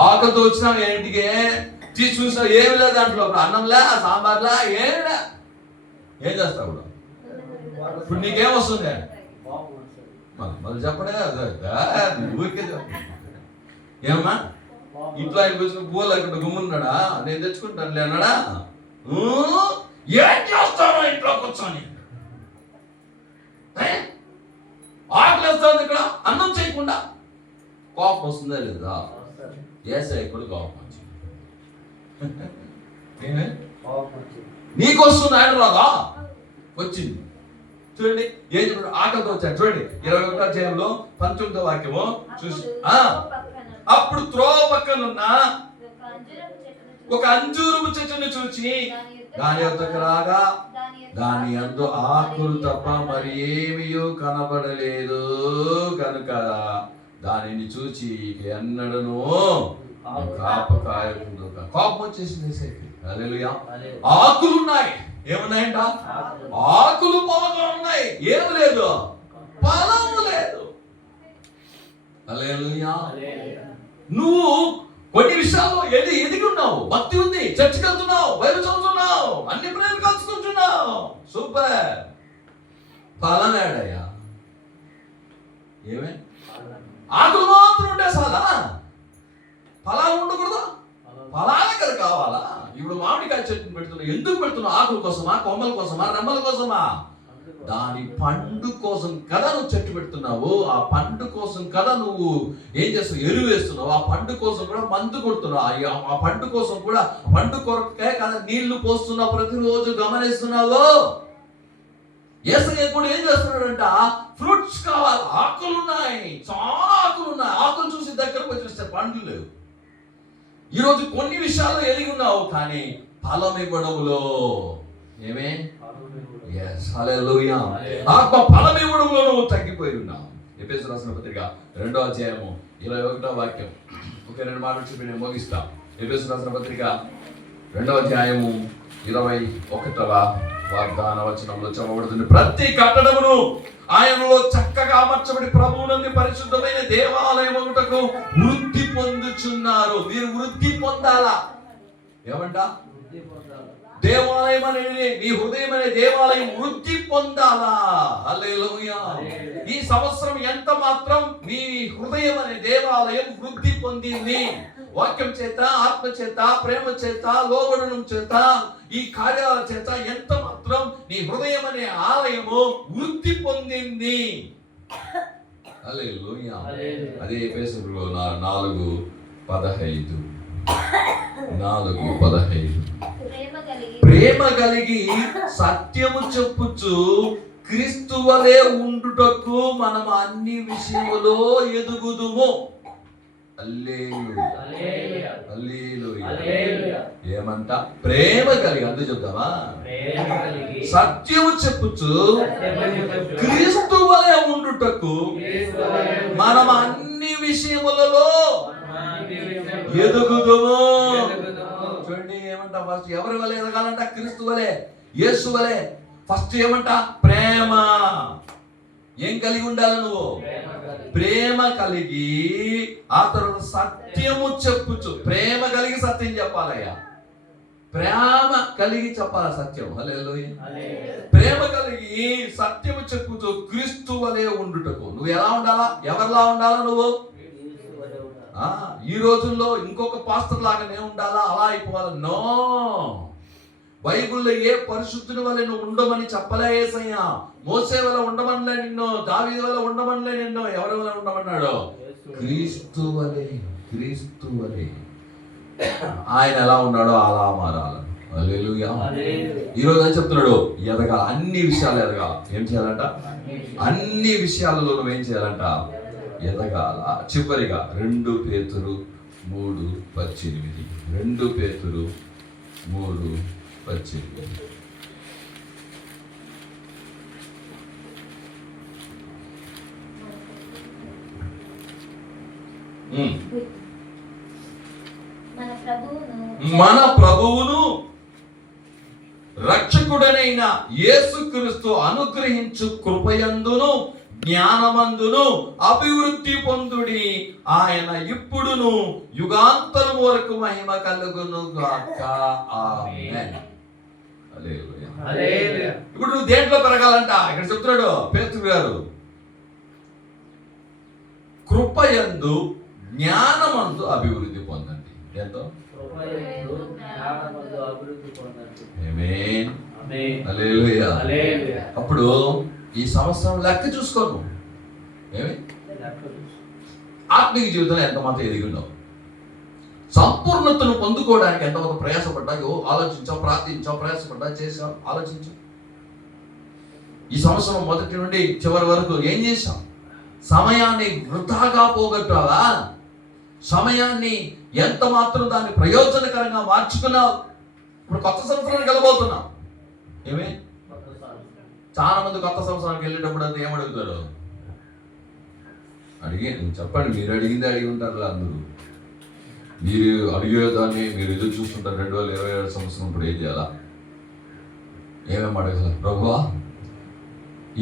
ఆకలితో వచ్చినా ఇంటికి తీసి చూసినా ఏమి లేదు దాంట్లో, అన్నంలా సాంబార్లా ఏమి లే. ఏం చేస్తావు ఇప్పుడు? నీకేం వస్తుంది? మళ్ళీ చెప్పడే ఊరికే ఏమమ్మా? ఇంట్లో ఆయన కూర్చుని పూలు అక్కడ గుమ్మున్నాడా? నేను తెచ్చుకుంటానులే అన్నాడా? ఏం చేస్తాను ఇంట్లో కూర్చొని? ఆకలి వస్తుంది ఇక్కడ, అన్నం చేయకుండా. కోపం వస్తుందా లేదా? ఏసై కూడా కోపం వచ్చింది. నీకు వస్తుంది, ఆయన రాదా? వచ్చింది. చూడండి ఏం చెప్పాడు? ఆకలితో వచ్చాడు. చూడండి 21వ అధ్యాయంలో 19వ వాక్యము చూసి, అప్పుడు త్రోవ పక్కనున్న ఒక అంజూరపు చెట్టును చూచి దాని యొద్దకు రాగా దాని యందు ఆకులు తప్ప మరి ఏమీయూ కనబడలేదు కనుక దానిని చూచి ఎన్నడను కోపం వచ్చేసింది. హల్లెలూయా. ఆకులున్నాయి. ఏమున్నాయంట? ఆకులు బాగా ఉన్నాయి, ఏమి లేదు, ఫలము లేదు. హల్లెలూయా. నువ్వు కొన్ని విషయాల్లో ఎదిగి ఉన్నావు, భక్తి ఉంది, చర్చికి వెళ్తున్నావు, బైబిల్ చదువుతున్నావు, అన్ని ప్రేమలు కలుసుకుంటున్నావు, సూపర్. ఫలం ఏడయ్యా? ఏమే? ఆకులు మాత్రం ఉంటే సాదా? ఫలాలు ఉండకూడదు? ఫలాలే కదా కావాలా? ఇప్పుడు మామిడికాయ చెట్టును పెడుతున్నావు, ఎందుకు పెడుతున్నావు? ఆకుల కోసమా, కొమ్మల కోసమా, రెమ్మల కోసమా? దాని పండు కోసం కదా నువ్వు చెట్టు పెడుతున్నావు. ఆ పండు కోసం కదా నువ్వు ఏం చేస్తావు? ఎరువు వేస్తున్నావు. ఆ పండు కోసం కూడా మందు కొడుతున్నావు. ఆ పండు కోసం కూడా, పండు కొరకే కదా నీళ్లు పోస్తున్నావు, ప్రతిరోజు గమనిస్తున్నావు. యేసయ్య కూడా ఏం చేస్తున్నాడంట? ఫ్రూట్స్ కావాలి, ఆకులు ఉన్నాయి, చాలా ఆకులు ఉన్నాయి. ఆకులు చూసి దగ్గరకు వచ్చేస్తే పండ్లు లేవు. ఈరోజు కొన్ని విషయాల్లో ఎదిగి ఉన్నావు, కానీ ఫలం ఇవ్వడంలో ఏమే? హల్లెలూయా. ఆత్మ ఫలం ఇవ్వడంలో నువ్వు తగ్గిపోయి ఉన్నావు. ఎఫెసీయులకు రాసిన పత్రిక 2వ అధ్యాయము 21వ వాక్యం. ఒక రెండు మాటలు చెప్పి నేను ముగిస్తా. ఎఫెసీయులకు రాసిన పత్రిక 2వ అధ్యాయము 21వ వాగ్దాన వచనంలో చెప్పబడుతుంది, ప్రతి కట్టడమును ఆయనలో చక్కగా అమర్చబడి ప్రభువునందు పరిశుద్ధమైన దేవాలయముటకు వృద్ధి పొందుచున్నారు. మీరు వృద్ధి పొందాలా? ఏమంట? దేవాలయం అనేది, మీ హృదయం అనే దేవాలయం వృద్ధి పొందాలా? హల్లెలూయా. ఈ సంవత్సరం ఎంత మాత్రం మీ హృదయం అనే దేవాలయం వృద్ధి పొందింది? వాక్యం చేత, ఆత్మ చేత, ప్రేమ చేత, లోబడనం చేత, ఈ కార్యాల చేత ఎంత మాత్రం నీ హృదయం అనే ఆలయము వృద్ధి పొందింది? హల్లెలూయా. అదే ఎఫెసీయులు 4:15. ప్రేమ కలిగి సత్యము చెప్పుచు క్రీస్తు వలె ఉండుటకు మనం అన్ని విషయములో ఎదుగుదుము. హల్లెలూయా. హల్లెలూయా. ఏమంట? ప్రేమ కలిగి, అందుకు చెప్తావా? సత్యము చెప్పుచు క్రీస్తు వలె ఉండుటకు మనం అన్ని విషయములలో ఎదుగుదుము. చూడండి ఏమంట? ఫస్ట్ ఎవరి వలె ఎదగాలంట? క్రీస్తు వలె, యేసు వలె. ఫస్ట్ ఏమంట? ప్రేమ. ఏం కలిగి ఉండాలి నువ్వు? ప్రేమ కలిగి, ఆ తర్వాత సత్యము చెప్పుచు. ప్రేమ కలిగి సత్యం చెప్పాలయ్యా. ప్రేమ కలిగి చెప్పాలి సత్యం. హల్లెలూయా. ప్రేమ కలిగి సత్యము చెప్పుచు క్రీస్తు వలె ఉండుటకు. నువ్వు ఎలా ఉండాలా? ఎవరిలా ఉండాలా నువ్వు? ఈ రోజుల్లో ఇంకొక పాస్టర్ లాగానే ఉండాలా, అలా అయిపోవాలి? నో. బైబిల్లో ఏ పరిశుద్ధుని వలె నువ్వు ఉండమని చెప్పలే యేసయ్య. మోసే వలె ఉండమనిలే నిన్ను, దావీదు వలె ఉండమనిలే నిన్ను. ఎవరి వలె ఉండమన్నాడు? క్రీస్తు వలె. క్రీస్తు వలె. ఆయన ఎలా ఉన్నాడో అలా మారాలి. హల్లెలూయా. ఈరోజు అని చెప్తున్నాడు, ఎదగాల, అన్ని విషయాలు ఎదగాల. ఏం చేయాలంట? అన్ని విషయాలలో నువ్వేం చేయాలంట? ఎదగాల. చివరిగా 2 పేతురు 3:18. 2 పేతురు 3:18. మన ప్రభువును రక్షకుడనైన యేసుక్రీస్తు అనుగ్రహించు కృపయందును జ్ఞానమందును అభివృద్ధి పొందుడి, ఆయన ఇప్పుడును యుగాంతరం వరకు మహిమ కలుగును గాక. ఆమేన్. హల్లెలూయా. హల్లెలూయా. ఇప్పుడు నువ్వు దేంట్లో పెరగాలంట? ఇక్కడ చెప్తున్నాడు పేతురు గారు, కృపయందు జ్ఞానమందు అభివృద్ధి పొందండి. ఏంటో ఆమేన్. హల్లెలూయా. అప్పుడు ఈ సంవత్సరం లెక్క చూసుకోను, ఏమి ఆత్మీయ జీవితంలో ఎంతమంది ఎదిగినావు, సంపూర్ణతను పొందుకోవడానికి ఎంతమంది ప్రయాసపడ్డాయో ఆలోచించావు, ప్రార్థించావు, ప్రయాసపడ్డా, చేసావు, ఆలోచించావు. ఈ సంవత్సరం మొదటి నుండి చివరి వరకు ఏం చేశావు? సమయాన్ని వృధాగా పోగొట్టావా? సమయాన్ని ఎంత మాత్రం దాన్ని ప్రయోజనకరంగా మార్చుకున్నావు? ఇప్పుడు కొత్త సంవత్సరానికి వెళ్ళబోతున్నావు. ఏమి చాలా మంది కొత్త సంవత్సరానికి వెళ్ళేటప్పుడు అంతా ఏమడుగుతారు? చెప్పండి, మీరు అడిగింది అడిగి ఉంటారు అందరూ. మీరు అడిగేదాన్ని మీరు ఎదురు చూస్తుంటారు. 2027 సంవత్సరం ఇప్పుడు ఏం చేయాలా, ఏమేమి అడగాల? ప్రభువా,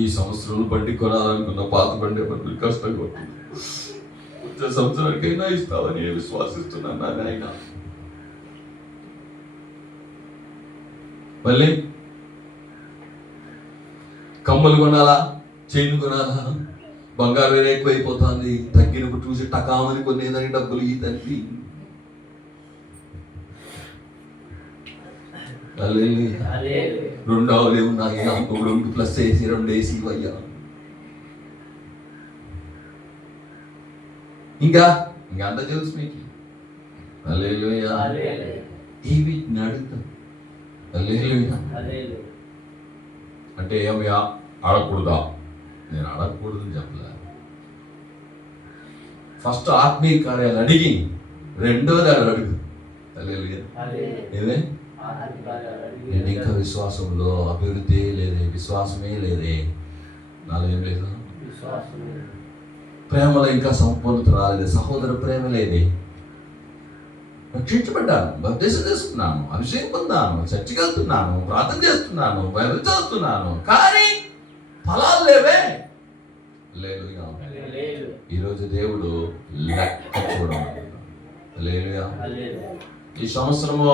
ఈ సంవత్సరంలో బండి కొనాలనుకున్న పాత బండి బండి కష్టంగా ఉంటుంది, వచ్చే సంవత్సరానికైనా ఇస్తావని విశ్వాసిస్తున్నాను ఆయన. మళ్ళీ కమ్మలు కొనాలా, చైన్ కొనాలా, బంగారు వేరే ఎక్కువైపోతుంది, తగ్గినప్పుడు చూసి టకామని కొనేదానికి డబ్బులు ఈ తండ్రి. రెండు ఆవులే ఉన్నాయి, ఇంకొక 2 ప్లస్ వేసి 2 వేసి అయ్యా. ఇంకా అంత తెలుసు మీకు. హల్లెలూయా. ఈ వీటిని అడుగుతాం. హల్లెలూయా. అంటే ఏమయ్యా అడగకూడదా? నేను అడగకూడదని చెప్పలే. ఫస్ట్ ఆత్మీయ కార్యాలు అడిగి రెండోది అడుగు. హల్లెలూయా. ఏమే నేను ఇంకా విశ్వాసంలో అభివృద్ధి లేదే, విశ్వాసమే లేదే, నాలో ఏం లేదు, ప్రేమలో ఇంకా సంపూర్ణత రాలేదే, సహోదర ప్రేమ లేదే. రక్షించబడ్డాను, బాప్తిసం తీసుకున్నాను, అభిషేకం పొందాను, చర్చికి వెళ్తున్నాను, ప్రార్థన చేస్తున్నాను, బైబిల్ చదువుతున్నాను, కానీ ఫలాలు లేవే. హల్లెలూయా. ఈరోజు దేవుడు లెక్క చూడమన్నాడు. ఈ సంవత్సరము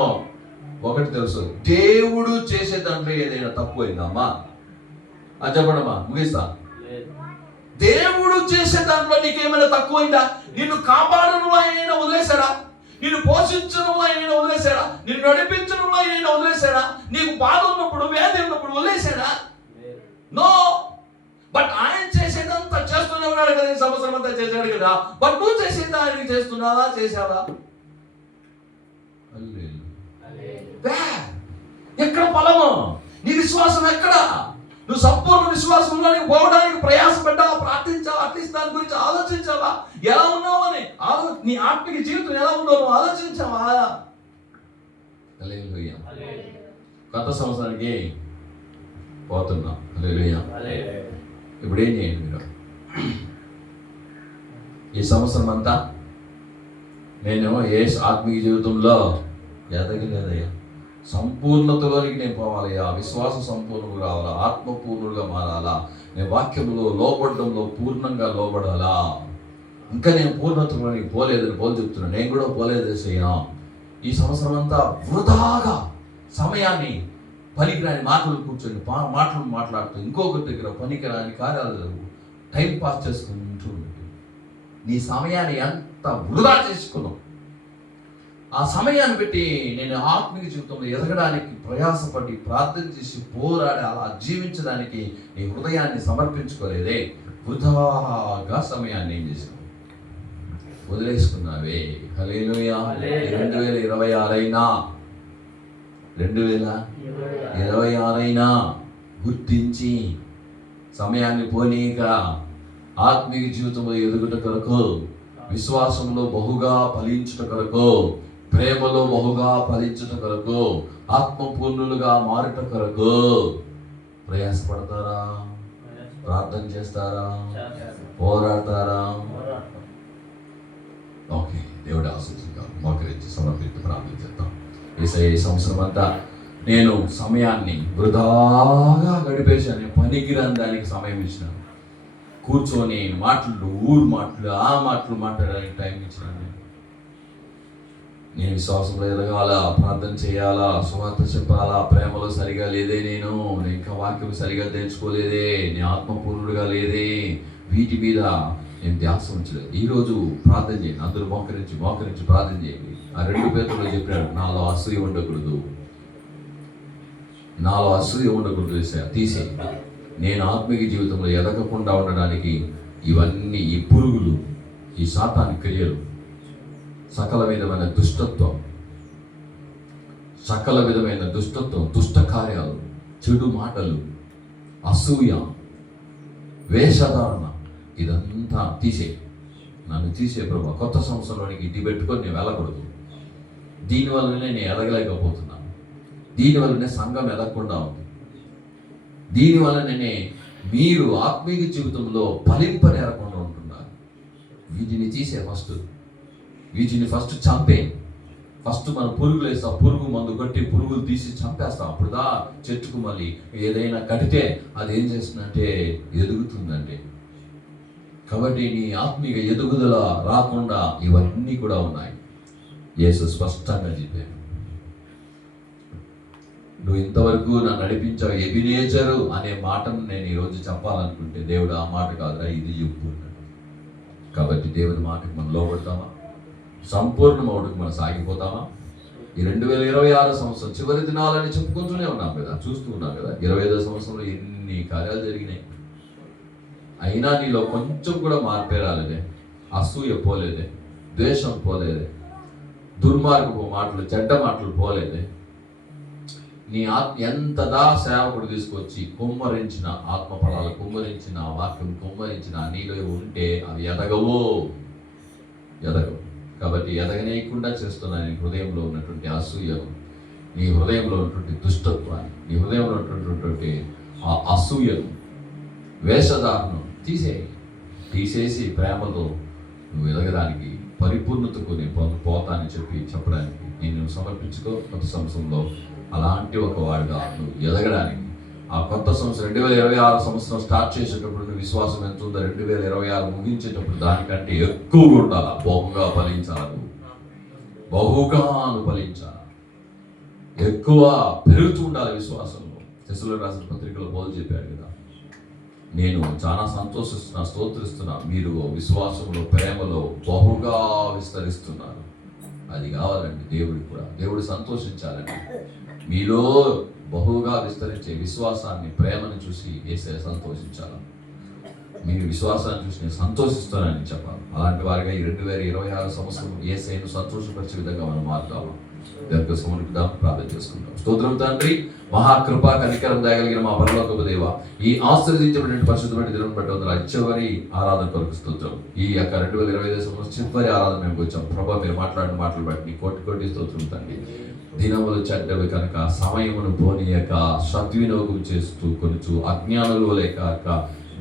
ఒకటి తెలుసు, దేవుడు చేసే దాంట్లో ఏదైనా తప్పు అయిందమ్మా చెప్పడమ్మా, ముగిస్తా. దేవుడు చేసే దాంట్లో నీకేమైనా తక్కువైందా? నిన్ను కాపాడడంలో ఆయన వదిలేశాడా? నిన్ను పోషించడంలో ఆయన వదిలేశాడా? నిన్ను నడిపించడంలో ఆయన వదిలేశాడా? నీకు బాధ ఉన్నప్పుడు, వ్యాధి ఉన్నప్పుడు వదిలేశాడా? నో. బట్ ఆయన చేసేదంతా చేస్తూనే ఉన్నాడు కదా, ఈ సంవత్సరం అంతా చేశాడు కదా. బట్ నువ్వు చేసేది ఆయనకి చేస్తున్నావా, చేశావా? ఎక్కడ ఫలము? నీ విశ్వాసం ఎక్కడ? నువ్వు సంపూర్ణ విశ్వాసంలోకి పోవడానికి ప్రయాసపడ్డావా, ప్రార్థించావా, అట్లీస్ట్ దాని గురించి ఆలోచించావా, ఎలా ఉన్నావు అని? నీ ఆత్మిక జీవితం ఎలా ఉందో నువ్వు ఆలోచించావా? హల్లెలూయా. కొత్త సంవత్సరానికి పోతున్నాం. హల్లెలూయా. ఇప్పుడు ఏం చేయండి మీరు? ఈ సంవత్సరం అంతా నేను ఏ ఆత్మిక జీవితంలో ఎదగలేదయ్యా, సంపూర్ణతలోనికి నేను పోవాలయ్యా, విశ్వాసం సంపూర్ణంగా రావాలా, ఆత్మపూర్ణులుగా మారాలా, నేను వాక్యంలో లోబడడంలో పూర్ణంగా లోబడాలా. ఇంకా నేను పూర్ణతలోనికి పోలేదని పోలు చెప్తున్నాను. నేను కూడా పోలేదేసయ్యా. ఈ సంవత్సరం అంతా వృధాగా సమయాన్ని పనికిరాని మాటలు కూర్చొని మాటలు మాట్లాడుతూ ఇంకొకరి దగ్గర పనికిరాని కార్యాలు టైం పాస్ చేసుకుంటూ నీ సమయాన్ని ఎంత వృధా చేసుకున్నావు. ఆ సమయాన్ని బట్టి నేను ఆత్మిక జీవితంలో ఎదగడానికి ప్రయాసపడి ప్రార్థన చేసి పోరాడి అలా జీవించడానికి నీ హృదయాన్ని సమర్పించుకోలేదే, వృధాగా సమయాన్ని ఏం చేసావు? వదిలేసుకున్నావే. హల్లెలూయా. 2026 అయినా 2026 అయినా గుర్తించి సమయాన్ని పోనీక ఆత్మీయ జీవితంలో ఎదుగుట కొరకు, విశ్వాసంలో బహుగా ఫలించుట కొరకు, ప్రేమలో బహుగా ఫలించుట కొరకు, ఆత్మపూర్ణులుగా మారుట కొరకు ప్రయాసపడతారా? ప్రార్థన చేస్తారా? పోరాడతారా? ఓకే, దేవుడు ఆశీర్వదించాలి. మోకరించి సమర్పించి ప్రార్థన చేద్దాం. ఈ సంవత్సరం అంతా నేను సమయాన్ని వృధాగా గడిపేశాను, పనికిరాని దానికి సమయం ఇచ్చినాను. కూర్చొని మాటలు, ఊరు మాటలు, ఆ మాటలు మాట్లాడడానికి టైం ఇచ్చినాను. నేను విశ్వాసంలో ఎదగాల, ప్రార్థన చేయాలా, సువార్త చెప్పాలా, ప్రేమలో సరిగా లేదే, నేను ఇంకా వాక్యం సరిగా తెలుసుకోలేదే, నేను ఆత్మపూర్ణుడుగా లేదే, వీటి మీద నేను ధ్యాస ఉంచలేదు. ఈరోజు ప్రార్థన చేయండి, అందరూ మోకరించి ప్రార్థన చేయండి. ఆ 2 పేతురులో చెప్పాడు, నాలో అసూయ ఉండకూడదు, నాలో అసూయ ఉండకూడదు, తీసేయి. నేను ఆత్మీయ జీవితంలో ఎదగకుండా ఉండడానికి ఇవన్నీ, ఈ పురుగులు, ఈ సాతాను క్రియలు, సకల విధమైన దుష్టత్వం, దుష్ట కార్యాలు, చెడు మాటలు, అసూయ, వేషధారణ, ఇదంతా నన్ను తీసే ప్రభు. కొత్త సంవత్సరంలోనికి ఇది పెట్టుకొని నేను వెళ్ళకూడదు. దీనివల్లనే నేను ఎదగలేకపోతున్నాను, దీనివల్లనే సంఘం ఎదగకుండా ఉంది, దీనివల్లనే మీరు ఆత్మీయ జీవితంలో ఫలింపనేరకుండా ఉంటున్నారు. వీటిని తీసే వీటిని ఫస్ట్ చంపే. ఫస్ట్ మనం పురుగులు వేస్తాం, పురుగు మందు కొట్టి పురుగులు తీసి చంపేస్తాం. అప్పుడుదా చెట్టుకు మళ్ళీ ఏదైనా కడితే అది ఏం చేస్తుందంటే ఎదుగుతుందండి. కాబట్టి నీ ఆత్మీయ ఎదుగుదల రాకుండా ఇవన్నీ కూడా ఉన్నాయి. యేసు స్పష్టంగా చెప్పారు, నువ్వు ఇంతవరకు నన్ను నడిపించావు ఎబినేజరు అనే మాటను నేను ఈరోజు చెప్పాలనుకుంటే దేవుడు ఆ మాట కాదురా ఇది చెప్పుకున్నాడు. కాబట్టి దేవుని మాటకు మనం లోబడతామా? సంపూర్ణమవుడికి మనం సాగిపోతామా? ఈ 2026 సంవత్సరం చివరి దినాలని చెప్పుకుంటూనే ఉన్నాం కదా, చూస్తూ ఉన్నాం కదా. 25వ సంవత్సరంలో ఎన్ని కార్యాలు జరిగినాయి. అయినా నీలో కొంచెం కూడా మార్పే రాలేదే, అసూయ పోలేదే, ద్వేషం పోలేదే, దుర్మార్గపు మాటలు, చెడ్డ మాటలు పోలేదే. నీ ఎంతదా సేవకుడు తీసుకొచ్చి కుమ్మరించిన ఆత్మఫలాలు, కుమ్మరించిన వాక్యం, కుమ్మరించిన నీలో ఉంటే అవి ఎదగవు. కాబట్టి ఎదగనేయకుండా చేస్తున్నా నీ హృదయంలో ఉన్నటువంటి అసూయను, నీ హృదయంలో ఉన్నటువంటి దుష్టత్వాన్ని, నీ హృదయంలో ఉన్నటువంటి ఆ అసూయను, వేషధారణను తీసేసి ప్రేమతో నువ్వు ఎదగడానికి, పరిపూర్ణతకు నేను పోతానని చెప్పడానికి నేను సమర్పించుకో. కొత్త సంవత్సరంలో అలాంటి ఒక వాడిగా నువ్వు ఎదగడానికి, ఆ కొత్త సంవత్సరం 2026 సంవత్సరం స్టార్ట్ చేసేటప్పుడు నువ్వు విశ్వాసం ఎంత ఉందో 2026 ముగించేటప్పుడు దానికంటే ఎక్కువగా ఉండాలా. బహుగా ఫలించాలి, ఎక్కువ పెరుగుతూ ఉండాలి విశ్వాసంలో. తెస్సలోనికీయులకు రాసిన పత్రికలో పౌలు చెప్పాడు కదా, నేను చాలా స్తోత్రిస్తున్నా, మీరు విశ్వాసంలో, ప్రేమలో బహుగా విస్తరిస్తున్నారు. అది కావాలండి దేవుడికి కూడా. దేవుడు సంతోషించాలండి. మీలో బహుగా విస్తరించే విశ్వాసాన్ని, ప్రేమను చూసి యేసయ్య సంతోషించాలి. మీ విశ్వాసాన్ని చూసి నేను సంతోషిస్తానని చెప్పాలి. అలాంటి వారిగా ఈ 2026 సంవత్సరం యేసయ్యను సంతోషపరిచే విధంగా మనం మారుతాము. దేవునికి సమర్పిద్దాం, ప్రార్థన చేసుకుంటాం. స్తోత్రం తండ్రి, మహాకృప కనికరం దయగలిగిన మా పరలోకపు దేవ, ఈ ఆశీర్వదించబడిన పరిశుద్ధమైన దినం బట్టి వందనాలు. చివరి ఆరాధన కొరకు స్తోత్రం. ఈ యొక్క 2025 సంవత్సరం చివరి ఆరాధన మేము వచ్చాం ప్రభా. మీరు మాట్లాడిన మాటలు బట్టి నీ కోటి స్తోత్రం తండ్రి. దినములు చెడ్డవి కనుక సమయమును పోనీయక సద్వినియోగం చేస్తూ కొంచెం అజ్ఞానుల వలె కాక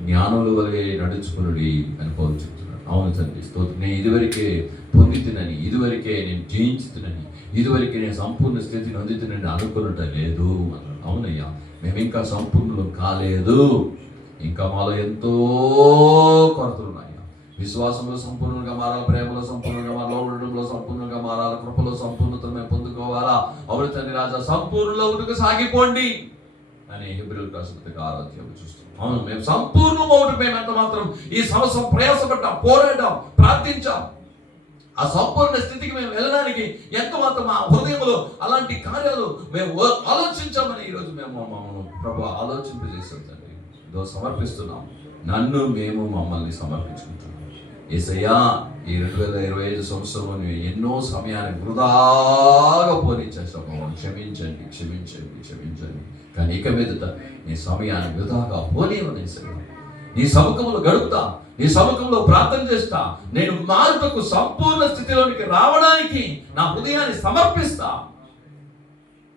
జ్ఞానుల వలె నడుచుకునుడి అని పౌలు చెప్తున్నాడు. అవును తండ్రి స్తోత్రం. నేను ఇదివరకే పొందితునని, ఇదివరకే నేను జయించుతునని, ఇదివరకే నేను సంపూర్ణ స్థితిని అందుతునని అనుకున్నట్టు లేదు అన్నాడు. అవునయ్యా, మేము ఇంకా సంపూర్ణులు కాలేదు. ఇంకా మాలో ఎంతో కొరతలు ఉన్నాయి. విశ్వాసంలో సంపూర్ణంగా మారాలి, ప్రేమలో సంపూర్ణంగా మారాలి, లోబడడంలో సంపూర్ణంగా మారాలి, కృపలో సంపూర్ణతను మేము పొందుకోవాలా. అవును తండ్రి రాజా, సంపూర్ణంలో ఉంటూ సాగిపోండి అని హెబ్రీయులకు రాసిన పత్రిక 6వ అధ్యాయంలో చూస్తాం. అవును, మేము సంపూర్ణమవుటకు మేము ఎంత మాత్రం ఈ సంవత్సరం ప్రయాసపడ్డాం, పోరాడాం, ప్రార్థించాం. ఆ సంపూర్ణ స్థితికి మేము వెళ్ళడానికి ఎంత మాత్రం మా హృదయంలో అలాంటి కార్యాలు మేము ఆలోచించామని ఈరోజు మేము ప్రభు ఆలోచింపజేస్తాం తండ్రి. సమర్పిస్తున్నాం. నన్ను మేము మమ్మల్ని సమర్పించుకుంటున్నాం. యేసయ్యా, ఈ 2025 సంవత్సరంలో ఎన్నో సమయాన్ని వృధాగా పోనిచ్చేస్తాం. క్షమించండి. కానీ ఇక మీదట నీ సమయాన్ని వృధాగా పోనివ్వని నీ సముఖంలో గడుపుతా, నీ సముఖంలో ప్రార్థన చేస్తా. నేను మార్పుకు సంపూర్ణ స్థితిలోనికి రావడానికి నా హృదయాన్ని సమర్పిస్తా.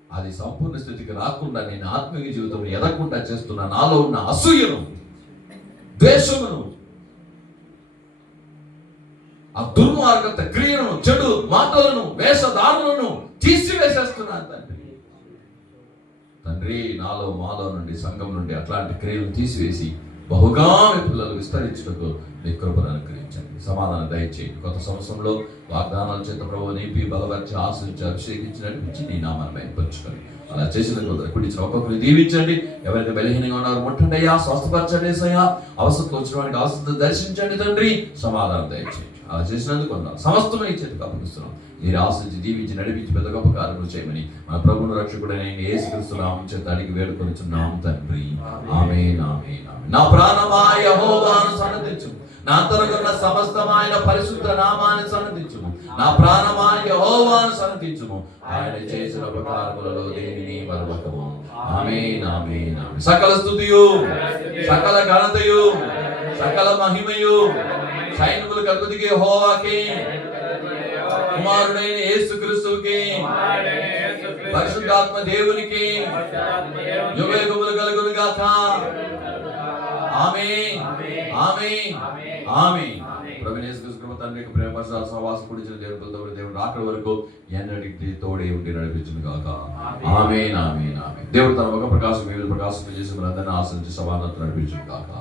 అది సంపూర్ణ స్థితికి రాకుండా నేను ఆత్మీయ జీవితంలో ఎదగకుండా చేస్తున్న నాలో ఉన్న అసూయను, ద్వేషమును, ఆ దుర్మార్గత క్రియలను, చెడు మాటలను, వేషధారులను తీసివేసేస్తున్నాను తండ్రి. నాలో మాలో నుండి, సంఘం నుండి అట్లాంటి క్రియలను తీసివేసి బహుగా మీ పిల్లలు విస్తరించుటకు మీ కృపను అనుగ్రహించండి. సమాధానం దయచేయండి. కొత్త సంవత్సరంలో వాగ్దానాల చేత ప్రభు నింపి బలపరిచి ఆశ్రయించి అభిషేకించి నడిపించి నీ నామాన్ని మైపరుచుకొని అలా చేసిన కుడిచిన ఒక్కొక్కరిని దీవించండి. ఎవరైతే బలహీనంగా ఉన్నారో ముట్టండి అయ్యా, స్వస్థపరచండి అయ్యా, అవసరం వచ్చిన అవసరం దర్శించండి తండ్రి, సమాధానం దయచేయండి. అలా చేసినందుకు వందనాలు. సమస్తమే ఈ చేతికి అప్పగిస్తున్నాం. మీరు ఆశించి దీవించి నడిపించి పెద్ద గొప్ప కార్యములు చేయమని మన ప్రభువును రక్షకుడైన యేసుక్రీస్తు నామమున చేత అడిగి వేడుకొనుచున్నాము తండ్రి. ఆమేన్, ఆమేన్, ఆమేన్. నా ప్రాణమా యెహోవాను సన్నతించుము, నా అంతరంగమున్న సమస్తమైన పరిశుద్ధ నామాన్ని సన్నతించుము. నా ప్రాణమా యెహోవాను సన్నతించుము, ఆయన చేసిన ఉపకారములలో దేనిని మరువకము. ఆమేన్, ఆమేన్, ఆమేన్. సకల స్తుతియు, సకల ఘనతయు, సకల మహిమయు సైన్యములకు అధిపతికి యెహోవాకే, కుమారుడైన యేసుక్రీస్తుకి, పరిశుద్ధాత్మ దేవునికి యుగయుగములు కలుగును గాక. ఆమేన్, ఆమేన్, ఆమేన్. ప్రభువైన యేసుక్రీస్తు కృప, తండ్రి యొక్క ప్రేమ, పరిశుద్ధాత్మ సహవాసం కూడిన దేవుడు రాకడ వరకు ఎన్నటికీ తోడే ఉండి నడిపించును గాక. ఆమేన్, ఆమేన్, ఆమేన్. దేవుడు తన ఒక ప్రకాశం వివిధ ప్రకాశం చేసి మనందరినీ ఆశ్రయించి సమాధానం నడిపించును గాక.